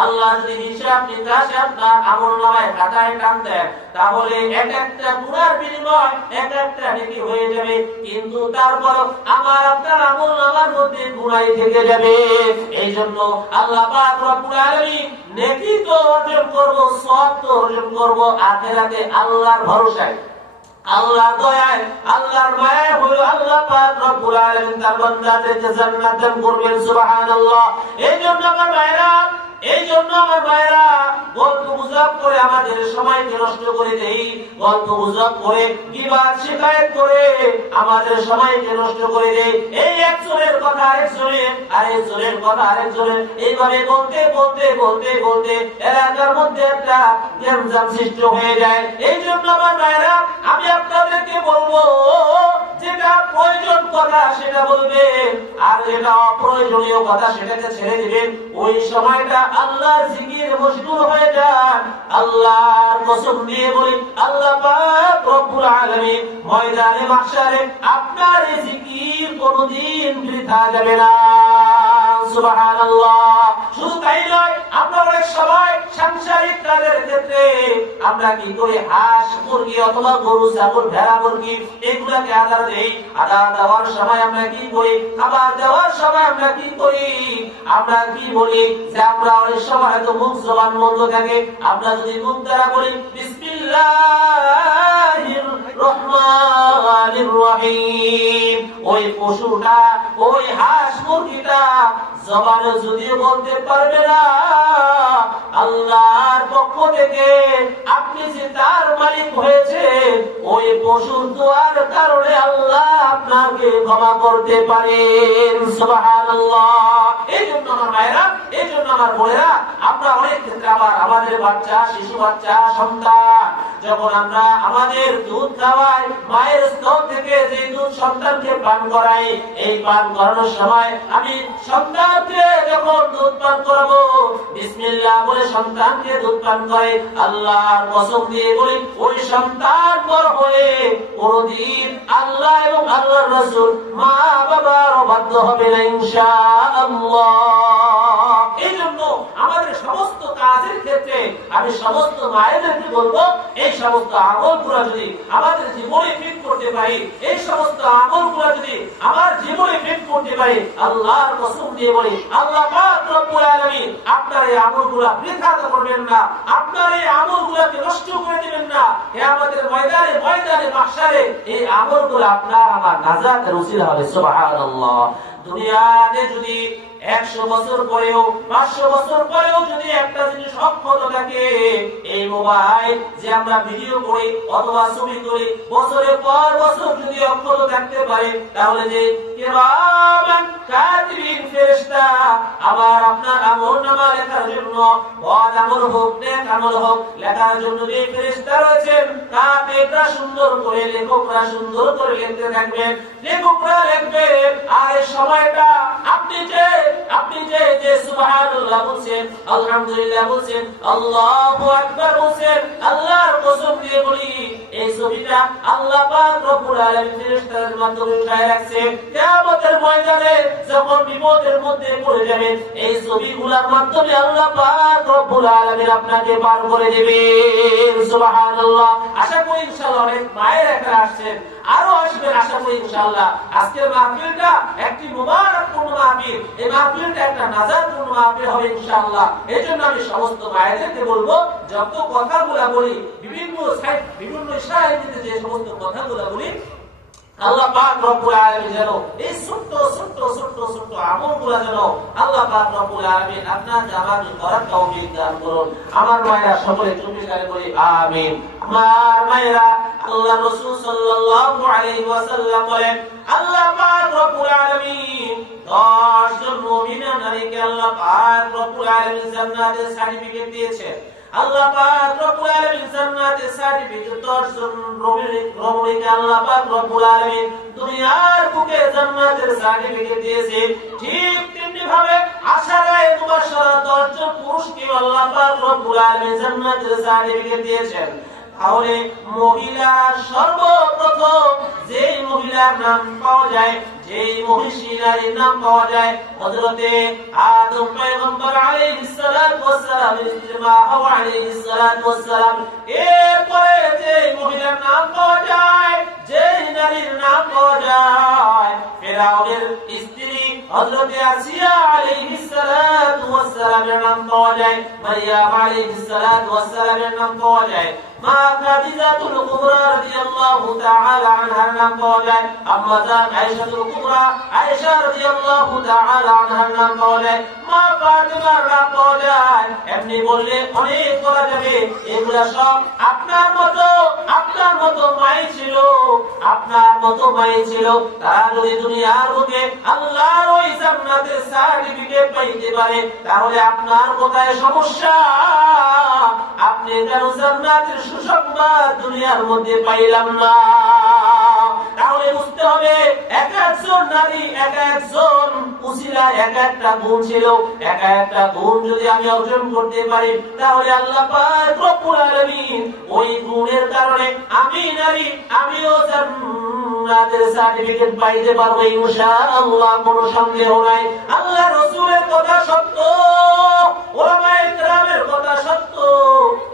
আল্লাহ যদি হিসাব নিকাশে আপনার আমলনামায় খাতায় টান দেন, তাহলে এক একটা গুনার বিনিময় এক একটা নেকি হয়ে যাবে। কিন্তু তারপর আমার আপনার আমলনামার মধ্যে গুনাই থেকে যাবে। এই জন্য আল্লাহ পাক রব্বুল আলামিন নেকি তো অর্জন করব, সওয়াব তো অর্জন করব আখিরাতে আল্লাহর ভরসায়, আল্লাহর দয়ায়, আল্লাহর মায়ায় হলো আল্লাহ পাক রব্বুল আলামিন তার বান্দাদেরকে জান্নাত দান করবেন। সুবহানাল্লাহ। এই জন্য আমার ভাইরা, এই জন্য আমার ভাইরা, গল্প গুজব করে আমাদের সময়কে নষ্ট করে দেই, গল্প গুজব করে গীবত শিকায়েত করে আমাদের সময়কে নষ্ট করে দেই। এই একজনের কথা আরেকজনের, আরেকজনের কথা আরেকজনের, এইভাবে বলতে বলতে বলতে বলতে এলাকার মধ্যে একটা গ্যাঞ্জাম সৃষ্টি হয়ে যায়। এই জন্য আমার ভাইরা, আমি আপনাদেরকে বলবো, যেটা প্রয়োজন কথা সেটা বলবেন, আর যেটা অপ্রয়োজনীয় কথা সেটাকে ছেড়ে দিবেন। ওই সময়টা আল্লাহ জিকির মশগুল হয়ে যান। আল্লাহর কসম দিয়ে বলি, আল্লাহ পাক রব্বুল আলামিন ময়দানে মাহশারে আপনার এই জিকির কোনদিন বৃথা যাবে না। সুবহানাল্লাহ। শুধু তাই নয়, আমরা অনেক সময় সাংসারিক কাজের ক্ষেত্রে আমরা কি করি, হাঁস মুরগি অথবা গরু ছাগল ভেড়া মুরগি এগুলাকে আদার দেই। আদার দেওয়ার সময় আমরা কি করি, খাবার দেওয়ার সময় আমরা কি করি, আমরা কি বলি যে আমরা অনেক সময় হয়তো মুখ জবান বন্ধ থাকে, আমরা যদি মুখ দ্বারা বলি বিসমিল্লাহির রহমানির রহিম, ওই পশুটা, ওই হাঁস মুরগিটা জবানে যদিও বলতে পারবে না, আল্লাহর পক্ষ থেকে আপনি যে তার মালিক হয়েছে, ওই পশুর দোয়ার কারণে আল্লাহ আপনাকে ক্ষমা করতে পারেন। সুবহানাল্লাহ। এই জন্য আমার মায়েরা, এই জন্য আমার বোনেরা, আমরা অনেক ক্ষেত্রে আবার আমাদের বাচ্চা, শিশু বাচ্চা, সন্তান যখন আমরা আমাদের দুধ খাওয়াই, মায়ের স্তন থেকে যে দুধ সন্তানকে পান করাই, এই পান করানোর সময় আমি সন্তানকে যখন দুধ পান করাবো, বিসমিল্লাহ বলে সন্তানকে দুধ পান করে, আল্লাহর কসম দিয়ে বলি, ওই সন্তান বড় হয়ে কোনদিন আল্লাহ এবং আল্লাহর রাসূল, মা বাবার অবাধ্য হবে না ইনশাআল্লাহ। এই জন্য আমাদের সমস্ত কাজের ক্ষেত্রে আমি সমস্ত মায়েদেরকে বলবো, এই সমস্ত আমলগুলো যদি আমাদের জীবনে ফিট করতে পারি, এই সমস্ত আমলগুলো যদি আমার জীবনে ফিট করতে পারি, আল্লাহর কসম দিয়ে বলি, আল্লাহ পাক রব্বুল আলামিন আপনার এই আমলগুলো বৃথা করবেন না, আপনার এই আমলগুলোকে নষ্ট করে দিবেন না। কিয়ামতের ময়দানে, ময়দানে মাহশারে এই আমলগুলো আপনার আমার নাজাতের উসিলা হবে। সুবহানাল্লাহ। দুনিয়াতে যদি 100 বছর পরেও 500 বছর পরেও যদি একটা জিনিস অক্ষত থাকে, এই মোবাইল যে আমরা ভিডিও করি অথবা ছবি করি, বছরের পর বছর যদি অক্ষত থাকতে পারে, তাহলে যে কিরামান কাতিবিন ফেরেশতা আবার আপনার আমলনামা লেখার জন্য, বদ আমল হোক নেক আমল হোক, লেখার জন্য যে ফেরেশতা রয়েছেন, কাতিবরা সুন্দর করে, লেখকরা সুন্দর করে লিখতে থাকবেন, লেখকরা লিখবেন। আর এই সময়টা আপনি যে সুবহানাল্লাহ বলছেন, আলহামদুলিল্লাহ বলছেন, আল্লাহু আকবার বলছেন, আল্লাহর কসম দিয়ে বলি, এই ছবিটা আল্লাহ পাক রব্বুল আলামিন ফেরেশতাদের মাধ্যমে উঠায় রাখছে। কিয়ামতের ময়দানে যখন বিপদের মধ্যে পড়ে যাবেন, এই ছবিগুলোর মাধ্যমে আল্লাহ পাক রব্বুল আলামিন আপনাকে পার করে দিবেন। সুবহানাল্লাহ। আশা করি ইনশাআল্লাহ অনেক মায়ের এখানে আসছেন, আরো আসবেন আশা করি ইনশাআল্লাহ। আজকের মাহফিলটা একটি মুবারকপূর্ণ মাহফিল, এই মাহফিলটা একটা নাজাতপূর্ণ মাহফিল হবে ইনশাআল্লাহ। এজন্য আমি সমস্ত মায়েদেরকে বলবো, যত কথাগুলো বলি বিভিন্ন সাইড বিভিন্ন ইশারাতে যে সমস্ত কথাগুলো বলি, আল্লাহ পাক রব্বুল আলামিন যেন এই ছোট্ট ছোট্ট ছোট্ট ছোট্ট আমলগুলো যেন আল্লাহ পাক রব্বুল আলামিন আপনার জামাতে করার তৌফিক দান করুন। আমার মায়েরা সকলে চুপি করে বলি আমিন। আমার মায়েরা, আল্লাহ রাসূল সাল্লাল্লাহু আলাইহি ওয়াসাল্লাম বলেন, আল্লাহ পাক রব্বুল আলামিন 10 জন মুমিনা নারীকে আল্লাহ পাক রব্বুল আলামিন জান্নাতের সার্টিফিকেট দিয়েছেন। আল্লাহ পাক রব্বুল আলামিন জান্নাতের সার্টিফিকেট 10 জন রমণীকে আল্লাহ পাক রব্বুল আলামিন দুনিয়ার বুকে জান্নাতের সার্টিফিকেট দিয়েছে। ঠিক তেমনি ভাবে আশারায়ে মুবাশশারা 10 জন পুরুষকে আল্লাহ পাক রব্বুল আলামিন জান্নাতের সার্টিফিকেট দিয়েছেন। তাহলে মহিলা সর্বপ্রথম যেই মহিলার নাম পাওয়া যায়, যেই মহিষী নারীর নাম পাওয়া যায়, হযরতে আদম পয়গম্বর আলাইহিস সালাতু ওয়াস সালাম, স্ত্রী মা হাওয়া আলাইহিস সালাতু ওয়াস সালাম। এরপরে যেই মহিলার নাম পাওয়া যায়, যেই নারীর নাম পাওয়া যায়, ফিরাউনের স্ত্রী হযরতে আসিয়া আলাইহিস সালাতু ওয়াস সালামের নাম পাওয়া যায়, মারইয়াম আলাইহিস সালাতু ওয়াস সালামের নাম পাওয়া যায়, মা খাদিজাতুল কুবরা রাদিয়াল্লাহু তাআলা আনহার নাম পাওয়া যায়, আম্মা জান আয়েশাতুল কুবরা আয়েশা রাদিয়াল্লাহু তাআলা আনহার নাম পাওয়া যায়, মা ফাতিমার নাম পাওয়া যায়। এমনি বললে অনেক বলা যাবে। এগুলা সব আপনার মতো মাই ছিল, আপনার মতো মাই ছিল। তারা যদি দুনিয়ার বুকে আল্লাহর ওই জান্নাতের সার্টিফিকেট পাইতে পারে, তাহলে আপনার কোথায় সমস্যা? আপনি কেন জান্নাতের সুসংবাদ দুনিয়ার মধ্যে পাইলাম না? তাহলে বুঝতে হবে, এক একজন নারী এক একজন উসিলা এক একটা গুণ ছিল। এক একটা গুণ যদি আমি অর্জন করতে পারি, তাহলে আল্লাহ পাক রব্বুল আলামিন ওই গুণের কারণে আমি নারী, আমিও জান্নাতের সার্টিফিকেট পাইতে পারবো ইনশাআল্লাহ, কোনো সন্দেহ নাই। আল্লাহ রাসূলের কথা সত্য, উলামায়ে কেরামের কথা সত্য,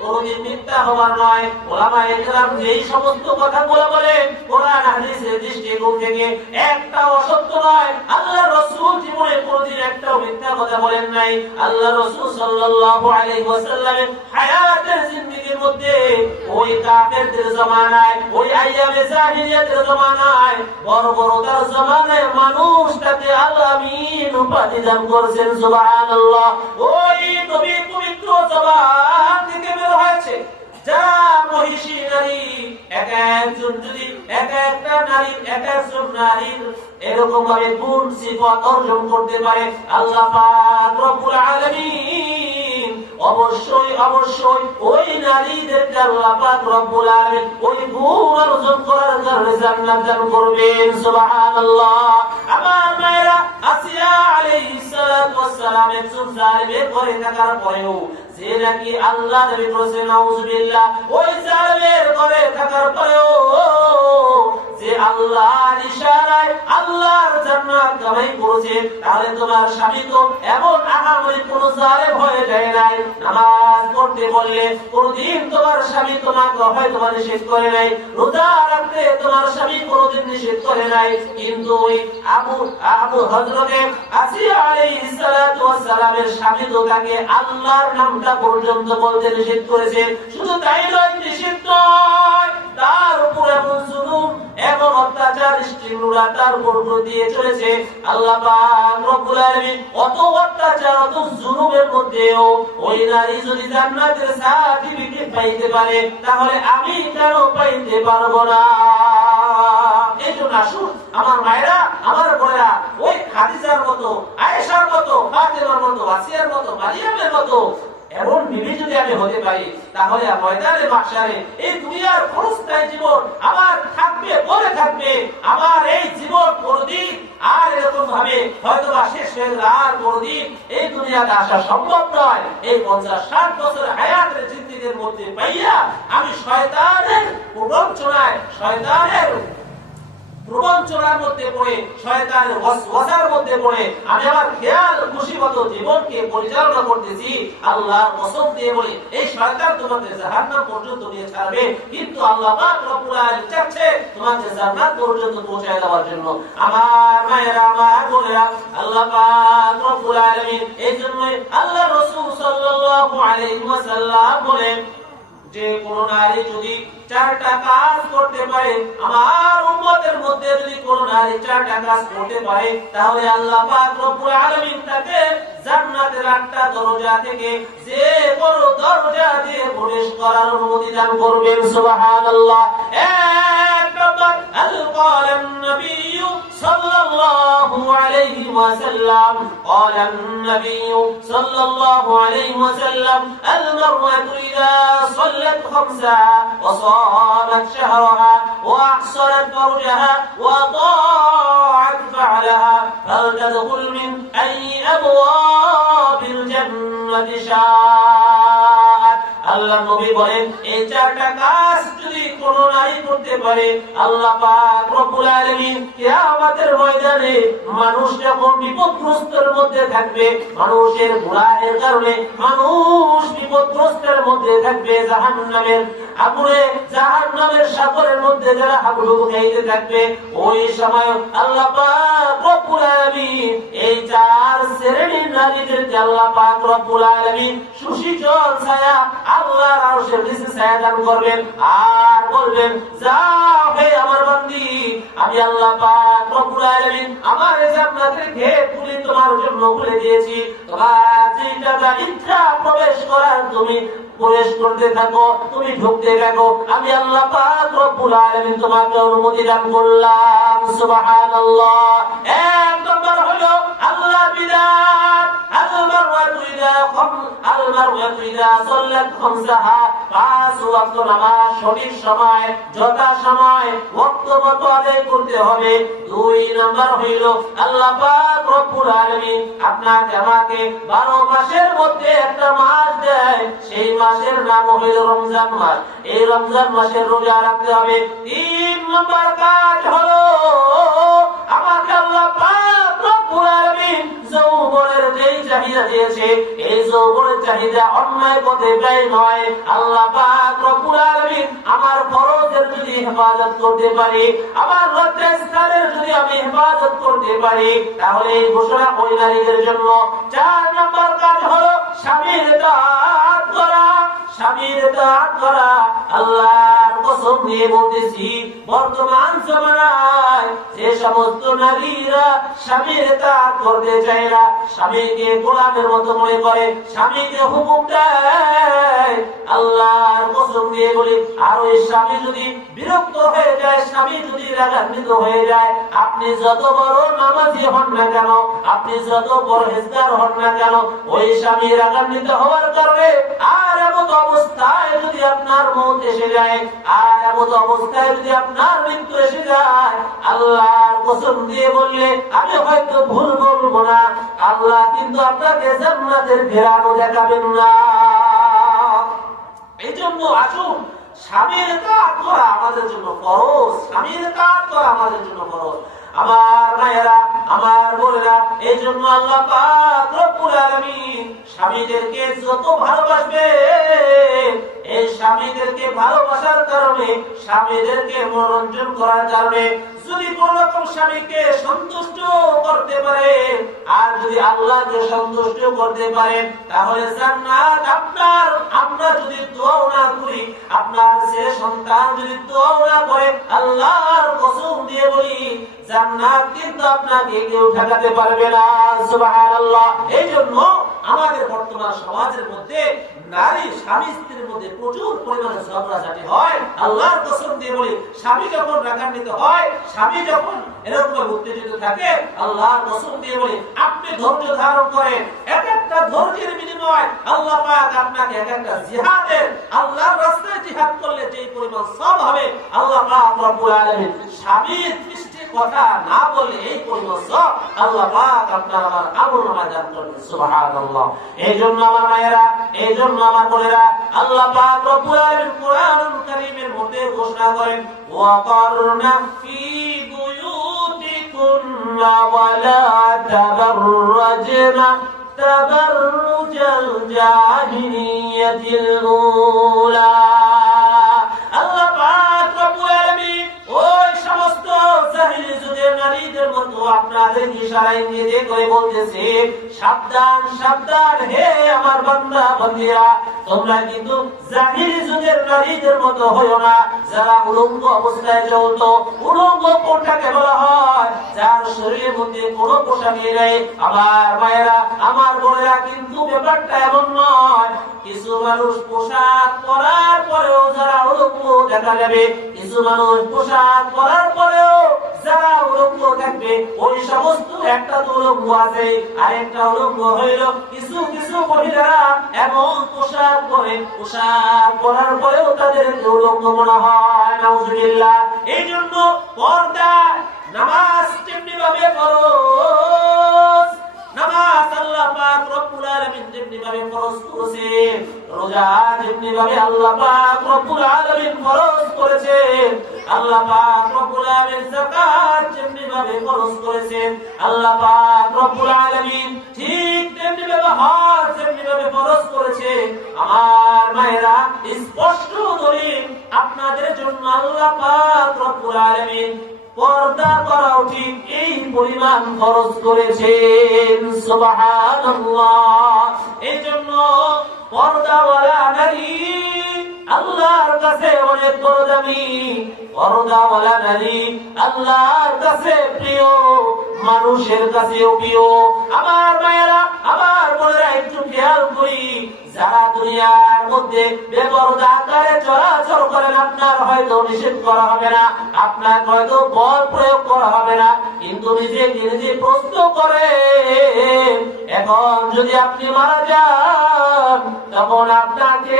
কোনদিন মিথ্যা হবার নয়। উলামায়ে কেরাম যেই সমস্ত কথাগুলো বলেন কোরআন হাদিসের দৃষ্টিকোণ থেকে একটাও অসত্য নয়। আল্লাহ রাসূল জীবনে কোনদিন একটাও মিথ্যা কথা বলেন নাই। আল্লাহ রাসূল সাল্লাল্লাহু আলাইহি ওয়াসাল্লামের হায়াতের জিন্দেগীর মধ্যে ওই কাফেরদের জামানায়, ওই আইয়ামে জাহিলিয়াতের জামানায়, বর্বরতার জামানায় মানুষ তাকে আল-আমিন উপাধি দান করেছেন। সুবহানাল্লাহ। ওই নবী পবিত্র জবান থেকে বের হয়েছে, যা মহিষী নারী এক একজন যদি এক একটা নারী এক একজন নারীর এরকম ভাবে গুণ সিফাত অর্জন করতে পারে, আল্লাহ পাক রব্বুল আলামিন অবশ্যই অবশ্যই ওই নারীদেরকে আল্লাহ পাক রব্বুল আলামিন ওই গুণ অর্জন করার কারণে জান্নাত দান করবেন। সুবহানাল্লাহ। আমার মায়েরা, আসিয়া আলাইহিস সালাতু ওয়াস সালাম একজন জালিমের ঘরে থাকার পরেও, যে নাকি আল্লাহ নবী বলেছেন নাউযুবিল্লাহ, ওই জালিমের ঘরে থাকার পরেও যে আল্লাহর ইশারায় আল্লাহর জান্নাত কামাই করেছে, তাহলে তোমার স্বামী তো এমন আহামরি কোন জালেম হয়ে যায় নাই। নামাজ পড়তে বললে কোনদিন তোমার স্বামী তোমাকে হয়তো নিষেধ করে নাই, রোজা রাখতে তোমার স্বামী কোনদিন নিষেধ করে নাই, কিন্তু ওই আবু হযরতে আসিয়া আলাইহিস সালাতু ওয়াস সালামের স্বামী তো তাকে আল্লাহর নামটা পর্যন্ত বলতে নিষেধ করেছে। শুধু তাই নয়, নিষেধ নয়, তার উপর এমন জুলুম এবং অত্যাচার স্ত্রীরা তার উপর দিয়ে চলেছে। আল্লাহ পাক রব্বুল আলামিন অত অত্যাচার অত জুলুমের মধ্যেও ওই নারী যদি জান্নাতের সার্টিফিকেট পাইতে পারে, তাহলে আমি কেন পাইতে পারবো না? এই জন্য আসুন আমার মায়েরা, আমার বোনেরা, ওই খাদিজার মতো, আয়েশার মতো, ফাতেমার মতো, আসিয়ার মতো, মারিয়ামের মতো এমন বিবি যদি আমি হতে পারি, তাহলে ময়দানে মাহশারে এই দুনিয়ার ক্ষণস্থায়ী জীবন আমার থাকবে, পরে থাকবে। আমার এই জীবন কোনদিন আর এরকম ভাবে হয়তোবা শেষ হয়ে গেল, আর কোনদিন এই দুনিয়াতে আসা সম্ভব নয়। এই 50-60 বছর হায়াতের জিন্দেগির মধ্যে পাইয়া আমি শয়তানের প্রবঞ্চনার মধ্যে পড়ে, শয়তানের ওয়াসার মধ্যে পড়ে আমি আমার খেয়াল খুশিমত জীবনকে পরিচালনা করতেছি। আল্লাহ কসম দিয়ে বলি, এই শয়তান তোমাকে জাহান্নাম পর্যন্ত নিয়ে ছাড়বে, কিন্তু আল্লাহ পাক রব্বুল আলামিন চাচ্ছে তোমাকে জান্নাত পর্যন্ত পৌঁছায় দেওয়ার জন্য। আমার মায়েরা, আমার বোনেরা, আল্লাহ পাক রব্বুল আলামিন এই জন্য আল্লাহ রাসূল সাল্লাল্লাহু আলাইহি ওয়াসাল্লাম বলেন যে কোন নারী যদি 4টা কাজ করতে পারে, আমার উম্মতের মধ্যে যদি কোন নারী 4টা কাজ করতে পারে, তাহলে আল্লাহ পাক রব্বুল আলামিন তাকে জান্নাতের 8টা দরজা থেকে যে কোন দরজা দিয়ে প্রবেশ করার অনুমতি দান করবেন। সুবহানাল্লাহ। এক নম্বর, আল ক্বালান নবী সাল্লাল্লাহু আলাইহি ওয়াসাল্লাম, ক্বালান নবী সাল্লাল্লাহু আলাইহি ওয়াসাল্লাম, আল মারওয়াতু ইযা সাল্লাত খামসাহা ওয়া صامت شهرها وأحصنت فرجها وطاعت بعلها فلتدخل من أي أبواب الجنة شاءت। আল্লাহ নবী বলেন, এই 4টা কাজ যদি কোন নারী করতে পারে, আল্লাহ পাক রব্বুল আলামিন কিয়ামতের ময়দানে মানুষ যখন বিপদগ্রস্তের মধ্যে থাকবে, মানুষের গুনাহের কারণে মানুষ বিপদগ্রস্তের মধ্যে থাকবে, জাহান্নামের আগুনে, জাহান্নামের সাগরের মধ্যে যারা হাবুডুবু খাইতে থাকবে, ওই সময় আল্লাহ পাক রব্বুল আলামিন এই 4 শ্রেণীর নারীদেরকে আল্লাহ পাক রব্বুল আলামিন সুশীতল ছায়া আল্লাহর আরশের নিচে ছায়া দান করবেন, আর বলবেন, যাও হে আমার বান্দি, আমি আল্লাহ পাক রব্বুল আলামিন আমার জান্নাতের গেট খুলে তোমার জন্য খুলে দিয়েছি, তোমার যেটা ইচ্ছা প্রবেশ করার তুমি প্রবেশ করতে থাকো, তুমি ঢুকতে থাকো, আমি আল্লাহ পাক রব্বুল আলামিন তোমাকে অনুমতি দান করলাম। সুবহানাল্লাহ। এক নম্বর হলো আল্লাহ বিধান, আল মারওয়াতু ইযা সাল্লাত খামসাহা, 5 ওয়াক্ত নামাজ সঠিক সময়, যথা সময় ওয়াক্তমতো আদায় করতে হবে। 2 নম্বর হইল আল্লাহ পাক রব্বুল আলামিন আপনাকে আমাকে 12 মাসের মধ্যে একটা মাস দেয়, সেই মাসের নাম হইল রমজান মাস। এই রমজান মাসের রোজা রাখতে হবে। 3 নম্বর কাজ হলো আমাকে আল্লাহ পাক রব্বুল আলামিন যৌবনের যেই চাহিদা দিয়েছে, এই যৌবনের চাহিদা অন্যায় পথে ব্যয় নয়। আল্লাহ পাক রব্বুল আলামিন আমার ফরজের যদি হেফাজত করতে পারি, আমার লজ্জাস্থানের যদি আমি হেফাজত করতে পারি, তাহলে এই ঘোষণা ওই নারীদের জন্য। 4 নম্বর কাজ হলো স্বামীর ইতাআত করা, স্বামীর ইতাআত করা। আল্লাহর কসম দিয়ে বলতেছি, বর্তমান জমানায় যে সমস্ত নারীরা স্বামীর ইতাআত করতে চায় না, স্বামীকে গোলামের মতো মনে করে, স্বামীকে হুকুম দেয়, আল্লাহর কসম দিয়ে বলি, আর ওই স্বামী যদি বিরক্ত হয়ে যায়, স্বামী যদি রাগান্বিত হয়ে যায়, আপনি যত বড় নামাজি হন না কেন, আপনি যত পরহেজগার হন না কেন, ওই স্বামী রাগান্বিত হওয়ার কারণে আর এমন অবস্থায় যদি আপনার মৌত এসে যায়, আর এমন অবস্থায় যদি আপনার মৃত্যু এসে যায়, আল্লাহর কসম দিয়ে বললে আমি হয়তো ভুল বলবো না, আল্লাহ কিন্তু আপনাকে জান্নাতের ঘেরানো দেখাবেন না। এই জন্য আসুন, স্বামীর ইতাআত করা আমাদের জন্য ফরজ, স্বামীর ইতাআত করা আমাদের জন্য ফরজ। আমার মায়েরা, আমার বোনেরা, এই জন্য আল্লাহ পাক রব্বুল আলামিন স্বামীদেরকে যত ভালোবাসবে, এই স্বামীদেরকে ভালোবাসার কারণে, স্বামীদেরকে মনোরঞ্জন করার কারণে যদি কোন রকম স্বামীকে সন্তুষ্ট করতে পারে, আর যদি আল্লাহকে সন্তুষ্ট করতে পারেন, তাহলে জান্নাত আপনার। আমরা যদি দোয়া না করি, আপনার ছেলে সন্তান যদি দোয়া না করে, আল্লাহর কসম দিয়ে বলি, জান্নাত কিন্তু আপনাকে কেউ ঠেকাতে পারবে না। সুবহানাল্লাহ। এই জন্য আমাদের বর্তমান সমাজের মধ্যে নারী স্বামী স্ত্রীর মধ্যে প্রচুর পরিমাণে ঝগড়াঝাটি হয়, আল্লাহর কসম দিয়ে বলি, স্বামী যখন রাগান্বিত হয়, স্বামী যখন এরকম উত্তেজিত থাকে, আল্লাহর কসম দিয়ে বলি, আপনি ধৈর্য ধারণ করেন। এক একটা ধৈর্যের বিনিময় আল্লাহ পাক আপনাকে এক একটা জিহাদের, আল্লাহর রাস্তায় জিহাদ করলে যে পরিমাণ সওয়াব হবে, আল্লাহ পাক রব্বুল আলামিন স্বামীর দৃষ্টি কথা না বলে এই পরিমাণ সওয়াব আল্লাহ পাক আপনার আমার আমলনামায় দান করবেন। সুবহানাল্লাহ। এইজন্য আমার মায়েরা, এইজন্য আমার বোনেরা, আল্লাহ পাক রব্বুল আলামিন কোরআনুল কারীমের মধ্যে ঘোষণা করেন, ওয়াকারনা ফি বুয়ুতিকুন্না ওয়ালা তাবাররাজনা তাবাররুজাল জাহিলিয়াতিল উলা। আল্লাহ পাক রব্বুল আলামিন ওই সমস্ত জাহিলি যুগের নারীদের মতো আপনাদের ইশারা ইঙ্গিতে করে বলতেছে, সাবধান সাবধান হে আমার বান্দা বান্দিরা, তোমরা কিন্তু জাহিলি যুগের নারীদের মতো হইও না, যারা উলঙ্গ অবস্থায় চলতো। উলঙ্গ কোনটাকে বলা হয়? যার শরীরের মধ্যে কোনো পোশাকই নেই। আমার মায়েরা, আমার বোনেরা, কিন্তু ব্যাপারটা এমন নয়। কিছু মানুষ পোশাক পরার পরেও যারা উলঙ্গ দেখা যাবে, কিছু মানুষ পোশাক পরার পরেও যারা উলঙ্গ থাকবে, ওই সমস্ত একটা তো উলঙ্গ আছে, আর একটা উলঙ্গ হইল কিছু কিছু মহিলারা এমন পোশাক পরে, পোশাক পরার পরেও তাদের উলঙ্গ মনে হয়। নাউজুবিল্লাহ। এই জন্য পর্দা, নামাজ যেমনি ভাবে ফরজ, নামাজ আল্লাহ পাক রব্বুল আলামিন যেমনি ভাবে ফরজ করেছেন, রোজা যেমনি ভাবে আল্লাহ পাক রব্বুল আলামিন ফরজ করেছেন, আল্লাহ পাক রব্বুল আলামিন যাকাত যেমনি ভাবে ফরজ করেছেন, আল্লাহ পাক রব্বুল আলামিন ঠিক তেমনি ভাবে হজ যেমনি ভাবে ফরজ করেছেন। আমার মায়েরা, স্পষ্ট দলিল আপনাদের জন্য আল্লাহ পাক রব্বুল আলামিন পর্দা করা উচিত এই পরিমাণ খরচ করেছেন। সুবহানাল্লাহ। এই জন্য পর্দাওয়ালা নারী আল্লাহর কাছে অনেক বড় দামি। পর্দাওয়ালা নারী আল্লাহর কাছে প্রিয়, মানুষের কাছেও প্রিয়। আমার মায়েরা, আমার বোনেরা, একটু খেয়াল করি, যারা দুনিয়ার মধ্যে বেপরদা আকারে চলাচল করেন, আপনার হয়তো নিষেধ করা হবে না, আপনার হয়তো বল প্রয়োগ করা হবে না, কিন্তু নিজেকে নিজে প্রশ্ন করে, এখন যদি আপনি মারা যান, তখন আপনাকে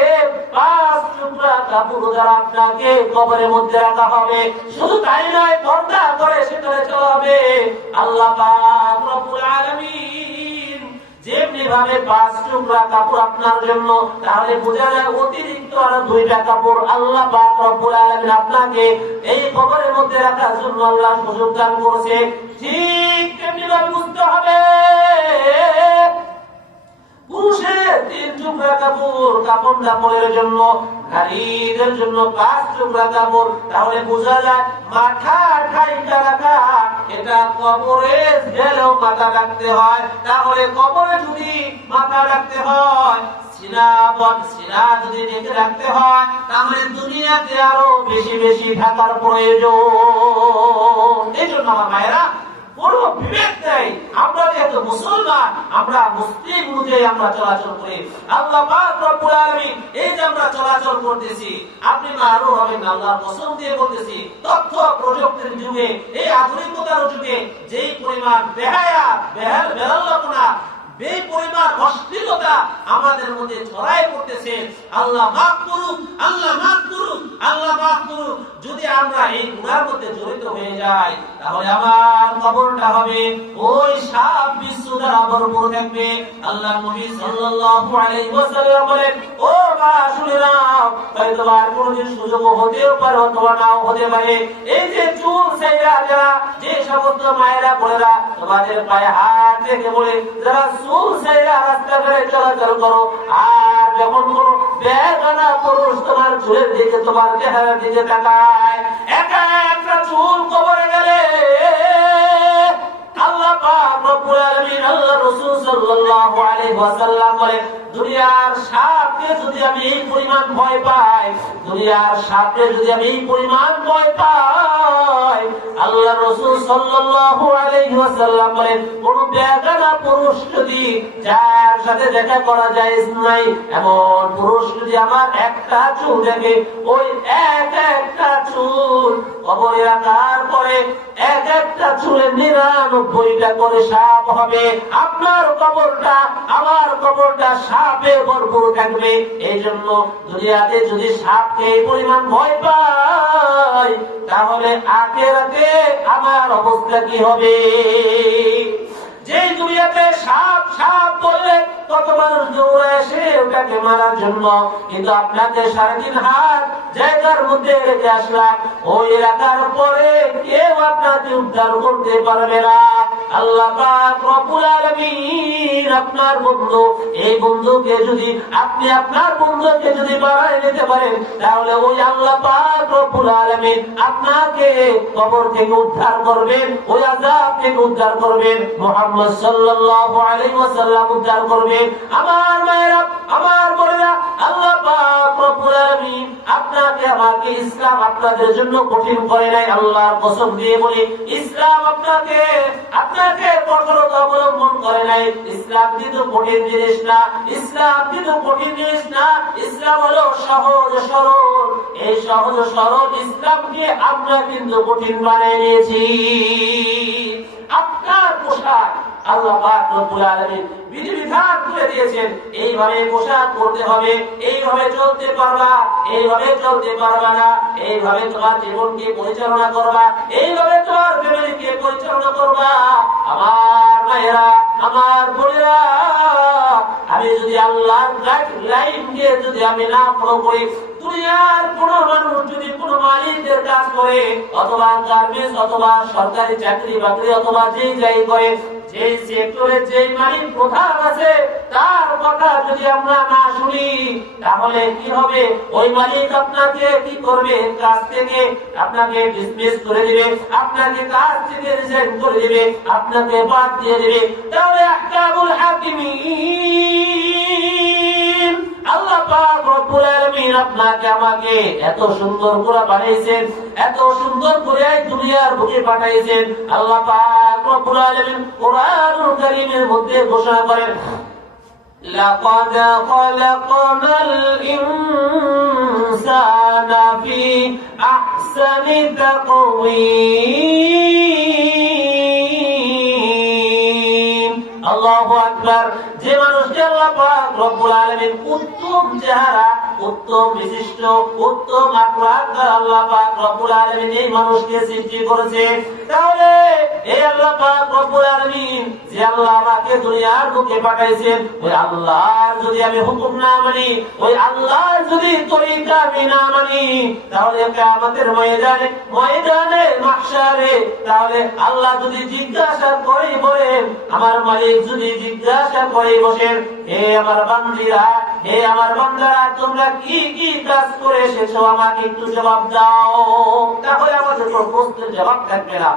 5 টুকরা কাপড় দ্বারা আপনাকে কবরের মধ্যে রাখা হবে। শুধু তাই নয়, পর্দা করে সেখানে চলা হবে। আল্লাহ পাক রব্বুল আলামিন যেমনি ভাবে 5 টুকরা কাপড় আপনার জন্য, তাহলে বোঝা যায় অতিরিক্ত আর 2টা কাপড় আল্লাহ পাক রব্বুল আলামিন আপনাকে এই কবরের মধ্যে রাখার জন্য আল্লাহ সুযোগ দান করেছে। ঠিক তেমনি ভাবে বুঝতে হবে, পুরুষের 3 টুকরা কাপড় কাপড়ের জন্য, নারীদের জন্য 5 টুকরা কাপড়। তাহলে বোঝা যায় মাথা ঠাইটা রাখা, এটা কবরে গেলেও মাথা রাখতে হয়। তাহলে কবরে যদি মাথা রাখতে হয়, সিনা যদি ঢেকে রাখতে হয়, তাহলে দুনিয়াতে আরো বেশি বেশি থাকার প্রয়োজন। এই জন্য আমার মায়েরা, কোনো বিবেক নেই। আমরা যেহেতু মুসলমান, আমরা মুসলিম অনুযায়ী আমরা চলাচল করি। আল্লাহ পাক রব্বুল আলামিন এই যে আমরা চলাচল করতেছি, আপনি মারুফ হবেন, আল্লাহর কসম দিয়ে বলতেছি, তথ্য প্রযুক্তির যুগে, এই আধুনিকতার যুগে যেই পরিমাণ বেহায়া, বেহাল্লাপনা, এই পরিমাণ অশ্লীলতা আমাদের মধ্যে ছড়াই পড়তেছে, আল্লাহ মাফ করুক, আল্লাহ মাফ করুক, আল্লাহ মাফ করুক। যদি আমরা এই গুনার মধ্যে জড়িত হয়ে যাই, তাহলে আমার কবরটা হবে ওই সাপ বিশ্ব দ্বারা ভরপুর থাকবে। আল্লাহ নবী সাল্লাল্লাহু আলাইহি ওয়াসাল্লাম বলেন, ও মা শুনে নাও, হয়তো আর কোনদিন সুযোগ হতেও পারে, অথবা নাও হতে পারে। এই যে চুল ছাইরা যারা, যে সমস্ত মায়েরা বোনেরা তোমাদের পায়ে হাত রেখে বলে, যারা চুল ছাইরা রাস্তাঘাটে চলাচল করো, আর যখন কোনো বেগানা পুরুষ তোমার চুলের দিকে, তোমার চেহারার দিকে তাকায়, একা একটা চুল কবরে গেলে আল্লাহ পাক রব্বুল আলামিন, আল্লাহ রাসূল সাল্লাল্লাহু সাল্লাল্লাহু আলাইহি ওয়াসাল্লাম বলেন, দুনিয়ার সাপকে যদি আমি এই পরিমাণ ভয় পাই, দুনিয়ার সাপকে যদি আমি এই পরিমাণ ভয় পাই, আল্লাহ রাসূল সাল্লাল্লাহু আলাইহি ওয়াসাল্লাম বলেন, কোন বেগানা পুরুষ যদি, যার সাথে দেখা করা জায়েজ নাই, এমন পুরুষ যদি আমার একটা চুল দেখে, ওই একটা চুল কবরে রাখার পরে একটা চুলে 99টা করে সাপ হবে। আপনার কবরটা, আমার কবরটা সাপে ভরপুর থাকবে। এই জন্য দুনিয়াতে যদি সাপকে এই পরিমাণ ভয় পাই, তাহলে আখিরাতে আমার অবস্থা কি হবে? যে দুনিয়াতে সাপ সাপ বললে কত মানুষ দৌড়ে আসে ওটাকে মারার জন্য, কিন্তু আপনাকে 3.5 হাত জায়গার মধ্যে রেখে আসলাম, ওই রাখার পরে কেউ আপনাকে উদ্ধার করতে পারবে না। আল্লাহ পাক রব্বুল আলামিন আপনার বন্ধু, এই বন্ধুকে যদি আপনি আপনার বন্ধুকে যদি বাড়ায় নিতে পারেন, তাহলে ওই আল্লাহ পাক রব্বুল আলামিন আপনাকে কবর থেকে উদ্ধার করবেন, ওই আযাব থেকে উদ্ধার করবেন। মুহাম্মদ সাল্লাল্লাহু আলাইহি ওয়াসাল্লাম উদ্ধার করবেন। আমার মায়েরা, আমার বোনেরা, আল্লাহ পাক রব্বুল আলামিন আপনাকে আমাকে ইসলাম আপনাদের জন্য কঠিন করে নাই। আল্লাহর কসম দিয়ে বলি, ইসলাম আপনাকে কঠোরতা অবলম্বন করে নাই। ইসলাম কিন্তু কঠিন জিনিস না, ইসলাম কিন্তু কঠিন জিনিস না। ইসলাম হলো সহজ সরল। এই সহজ সরল ইসলামকে আমরা কিন্তু কঠিন বানিয়ে নিয়েছি। আপনার পোশাক আল্লাহ পাক রব্বুল আলামিন বিধিবিধান করে দিয়েছেন, এইভাবে পোশাক পরতে হবে, এইভাবে চলতে পারবা, এইভাবে চলতে পারবা না, এইভাবে তোমার জীবনকে পরিচালনা করবা, এইভাবে তোমার ফ্যামিলিকে পরিচালনা করবা। আমার মায়েরা, আমার বোনেরা, আমি যদি আল্লাহর গাইডলাইনকে যদি আমি না ফলো করি, দুনিয়ার কোন মানুষ যদি কোন মালিকের কাজ করে, অথবা গার্মেন্টস, অথবা সরকারি চাকরি বাকরি, অথবা যেই যাই করে, যে সেক্টরে যে মালিক প্রধান আছে, তার কথা যদি আমরা না শুনি, তাহলে কি হবে? ওই মালিক আপনাকে কি করবে? কাজ থেকে আপনাকে ডিসমিস করে দিবে, আপনাকে কাজ থেকে রিজাইন করে দিবে, আপনাকে বাদ দিয়ে দিবে। তাহলে আহকামুল হাকিমিন, আল্লাহ পাক রব্বুল আলামিন আপনাকে আমাকে এত সুন্দর করে বানাইছেন, এত সুন্দর করে এই দুনিয়ার বুকে পাঠাইছেন। আল্লাহ পাক রব্বুল আলামিন কোরআনুল কারীমের মধ্যে ঘোষণা করেন, লাকাদ খালাকনাল ইনসানা ফি আহসানি তাকওয়িম। আল্লাহু আকবার। যে মানুষকে আল্লাহ পাক রব্বুল আলামিন উত্তম চেহারা, উত্তম বিশিষ্ট, উত্তম আকলাক দ্বারা আল্লাহ পাক রব্বুল আলামিন এই মানুষকে সৃষ্টি করেছে, তাহলে এই আল্লাহ পাক রব্বুল আলামিন যে আল্লাহ আমাকে দুনিয়ার বুকে পাঠাইছেন, ওই আল্লাহর যদি আমি হুকুম না মানি, ওই আল্লাহর যদি তরিকা আমি না মানি, তাহলে কিয়ামতের ময়দানে মাহশারে, তাহলে আল্লাহ যদি জিজ্ঞাসা করে বলেন, আমার মালিক যদি জিজ্ঞাসা করে বসেন, হে আমার বান্দীরা, হে আমার বান্দারা, তোমরা কি কি কাজ করে এসেছো, আমাকে একটু জবাব দাও। তাহলে আমাদের কোনো প্রশ্নের জবাব থাকবে না।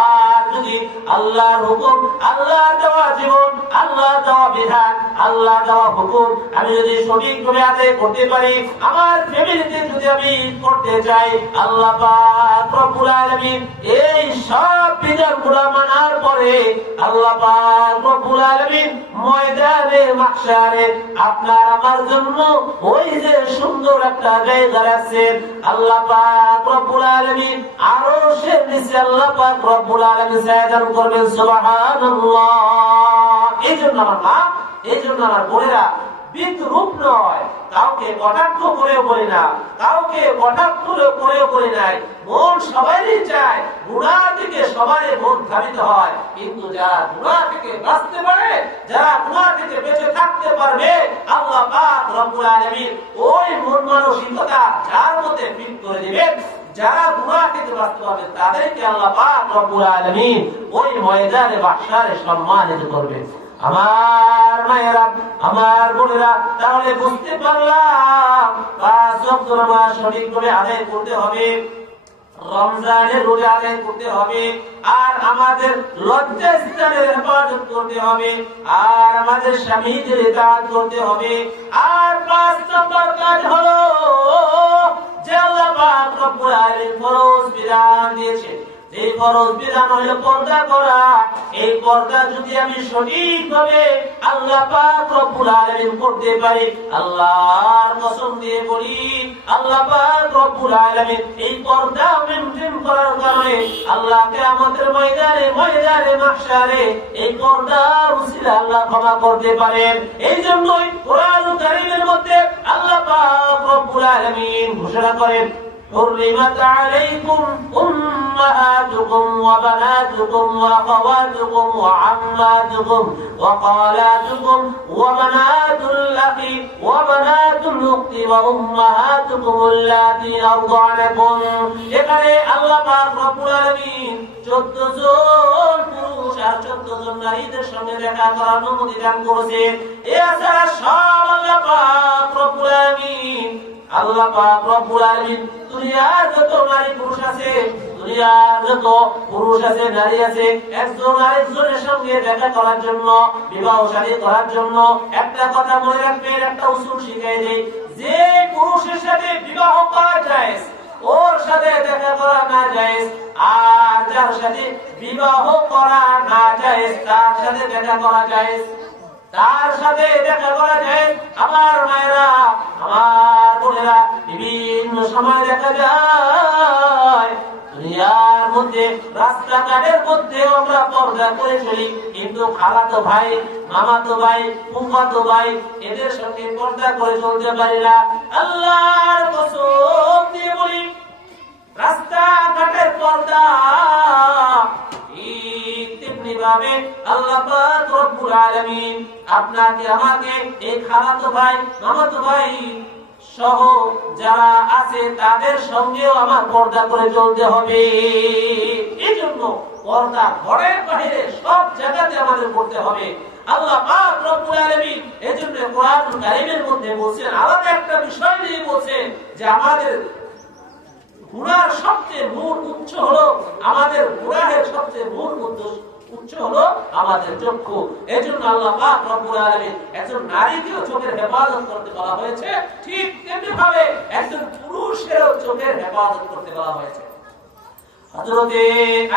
আর যদি আল্লাহর হুকুম, আল্লাহর দেওয়া জীবন, আল্লাহর দেওয়া বিধান, আল্লাহর দেওয়া হুকুম আমি যদি সঠিকভাবে আদায় করতে পারি, আমার ফ্যামিলিতে যদি আমি করতে চাই, আল্লাহ পাক রব্বুল আলামিন এই সব বিধানগুলো মানার পরে আল্লাহ পাক রব্বুল আলামিন ময়দানে মাহশারে আপনার আমার জন্য ওই যে সুন্দর একটা জায়গা রাখছেন, আল্লাহ পাক রব্বুল আলামিন আরশের নিচে আল্লাহ পাক রব্বুল আলামিন সায়াদান করবেন। সুবহানাল্লাহ। এইজন্য আমার মা, এইজন্য আমার বোনেরা, বিদ্রূপ নয়, কাউকে কটাক্ষ করেও বলি না, কাউকে কটাক্ষ করেও বলি নাই। মন সবারই চায় গুনাহ থেকে সবারই মন ধাবিত হয়, কিন্তু যারা গুনাহ থেকে বাঁচতে পারে, যারা গুনাহ থেকে বেঁচে থাকতে পারবে, আল্লাহ পাক রব্বুল আলামিন ওই মন মানসিকতা যার মধ্যে ফিট করে দিবেন, যারা গুনাহ থেকে বাঁচতে পারবে, তাদেরকে আল্লাহ পাক রব্বুল আলামিন ওই ময়দানে মাহশারে সম্মানিত করবেন। আমার মায়েরা, আমার বোনেরা, তাহলে বুঝতে পারলাম 5 ওয়াক্ত নামাজ সঠিকভাবে আদায় করতে হবে। রমজানের রোজা আদায় করতে হবে, আর আমাদের লজ্জাস্থানের হেফাজত করতে হবে, আর আমাদের স্বামীদের ইতাআত করতে হবে। আর 5 নম্বর কাজ হলো যে আল্লাহ পাক রব্বুল আলামিন ফরজ বিধান দিয়েছে, এই ফরজ বিধান হলো পর্দা করা। এই পর্দা যদি আমি সঠিকভাবে আল্লাহ পাক রব্বুল আলামিন করতে পারি, আল্লাহর কসম দিয়ে বলি, আল্লাহ পাক রব্বুল আলামিন এই পর্দা মেইনটেইন করার কারণে আল্লাহ কিয়ামতের ময়দানে মাহশারে এই পর্দার উসিলা আল্লাহ ক্ষমা করতে পারেন। এই জন্যই কোরআনুল কারীমের মধ্যে আল্লাহ পাক রব্বুল আলামিন ঘোষণা করেন, حرمت عليكم أمهاتكم وبناتكم وأخواتكم وعماتكم وخالاتكم وبنات الأخ وبنات الأخت وأمهاتكم اللاتي أرضعنكم। এখানে আল্লাহ পাক রব্বুল আলামিন 14 জন পুরুষ আর 14 জন নারীদের সঙ্গে দেখা করার অনুমতি দান করেছেন। এছাড়া সব আল্লাহ পাক রব্বুল আলামিন আল্লাহ পাক রব্বুল আলামিন দুনিয়ার যত নারী পুরুষ আছে, দুনিয়ার যত পুরুষ আছে নারী আছে, একজন আরেকজনের সঙ্গে দেখা করার জন্য, বিবাহ শাদী করার জন্য একটা কথা মনে রাখবেন, একটা উসুল শিখিয়ে দেই, যে পুরুষের সাথে বিবাহ করা জায়েজ ওর সাথে দেখা করা না জায়েজ, আর যার সাথে বিবাহ করা না জায়েজ তার সাথে দেখা করা জায়েজ, তার সাথে দেখা করা যায়। আমার মায়েরা, আমার বোনেরা, বিভিন্ন সময় দেখা যায় দুনিয়ার মধ্যে রাস্তাঘাটের মধ্যে আমরা পর্দা করে চলি, কিন্তু খালাতো ভাই, মামাতো ভাই, ফুফাতো ভাই এদের সঙ্গে পর্দা করে চলতে পারি না। আল্লাহর কসম দিয়ে বলি, রাস্তাঘাটের পর্দা ভাবে আল্লাহ পাক রব্বুল আলামিন আপনাকে আমাকে এই খালাতো ভাই, মামাতো ভাই সহ যারা আছে তাদের সঙ্গেও আমার পর্দা করে চলতে হবে। এই জন্য পর্দা ঘরের বাইরে সব জায়গাতে আমাদের করতে হবে। আল্লাহ পাক রব্বুল আলামিন এজন্য কোরআনুল কারীমের মধ্যে বলেছেন, আলাদা একটা বিষয় নিয়ে বলেছেন যে আমাদের গুনার সবচেয়ে মূল উৎস হলো, আমাদের গুনাহের সবচেয়ে মূল উৎস হলো আমাদের চক্ষু। এজন্য আল্লাহ পাক রব্বুল আলামিন একজন নারীকেও চোখের হেফাজত করতে বলা হয়েছে, ঠিক তেমনি ভাবে একজন পুরুষেরও চোখের হেফাজত করতে বলা হয়েছে। হযরতে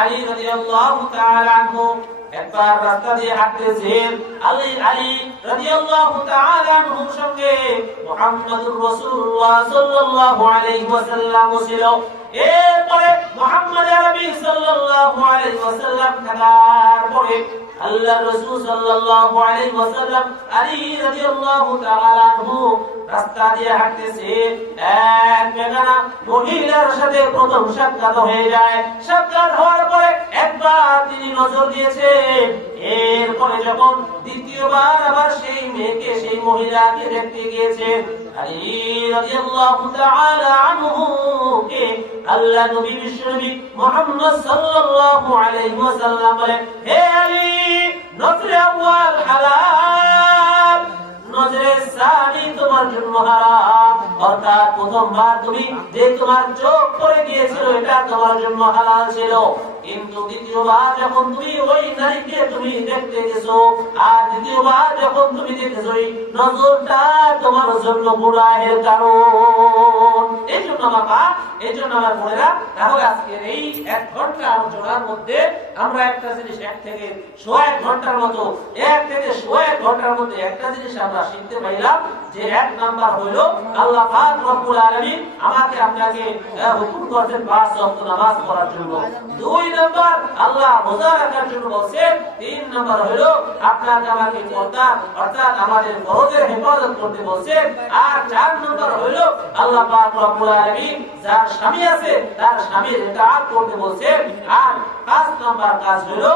আলী রাদিয়াল্লাহু তাআলা আনহু একবার রাস্তা দিয়ে হাঁটতেছেন, আলী রাদিয়াল্লাহু তাআলা আনহুর সঙ্গে মুহাম্মদুর রাসূলুল্লাহ সাল্লাল্লাহু আলাইহি ওয়াসাল্লাম ছিল। এরপরে মুহাম্মদ আরবি সাল্লাল্লাহু আলাইহি ওয়াসাল্লাম থাকার পরে আল্লাহর রাসূল সাল্লাল্লাহু আলাইহি ওয়াসাল্লাম আলী রাদিয়াল্লাহু তাআলা আনহু রাস্তা দিয়ে হাঁটতেছে, এক বেগানা মহিলার সাথে প্রথম সাক্ষাৎ হয়ে যায়। সাক্ষাৎ হওয়ার পরে একবার তিনি নজর দিয়েছেন, এরপরে যখন দ্বিতীয়বার আবার সেই মেয়েকে, সেই মহিলাকে দেখতে গিয়েছেন, আলী রাদিয়াল্লাহু তাআলা আনহু কে আল্লাহ নবী বিশ্বনবী মুহাম্মদ সাল্লাল্লাহু আলাইহি ওয়াসাল্লাম বলেন, হে আলী, নজরে আউয়াল হালাল, নজরে সানি তোমার জন্য হারাম। অর্থাৎ প্রথমবার তুমি যে তোমার চোখ পড়ে গিয়েছিল এটা তোমার জন্য হালাল ছিল, কিন্তু দ্বিতীয়বার যখন তুমি ওই নারীকে তুমি দেখতে গেছো, আর দ্বিতীয়বার যখন তুমি দেখেছো, ওই নজরটা তোমার জন্য গুনাহের কারণ। এই জন্য বাবা, এই জন্য আমার বোনেরা, তাহলে আজকের এই 1 ঘন্টা আলোচনার মধ্যে আমরা একটা জিনিস 1 থেকে 1.5 ঘন্টার মতো, 1 থেকে 1.5 ঘন্টার মধ্যে একটা জিনিস আমরা শিখতে পাইলাম যে 1 নাম্বার হলো আল্লাহ পাক রব্বুল আলামিন আমাকে আপনাকে হুকুম করেছেন 5 ওয়াক্ত নামাজ পড়ার জন্য। 2 নাম্বার আল্লাহ রোজা রাখার জন্য বলেছেন। 3 নাম্বার হলো আপনাকে আমাকে পর্দা অর্থাৎ আমাদের ফরজের হেফাজত করতে বলেছেন। আর 4 নাম্বার হলো আল্লাহ পাক রব্বুল আলামিন যার স্বামী আছে তার স্বামীর ইতাআত করতে বলেছেন। আর 5 নাম্বার কাজ হলো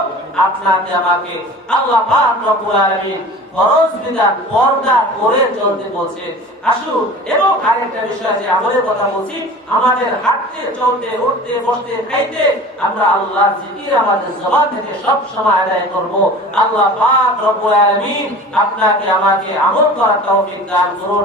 আপনাকে আমাকে আল্লাহ পাক রব্বুল আলামিন ফরজ বিধান পর্দা করে চলতে বলছে। আসুন, এবং আরেকটা বিষয় যে আমলের কথা বলছি, আমাদের হাঁটতে, চলতে, উঠতে, বসতে, খাইতে আমরা আল্লাহর জিকির আমাদের জবান থেকে সব সময় আদায় করব। আল্লাহ পাক রব্বুল আলামিন আপনাকে আমাকে আমল করার তৌফিক দান করুন।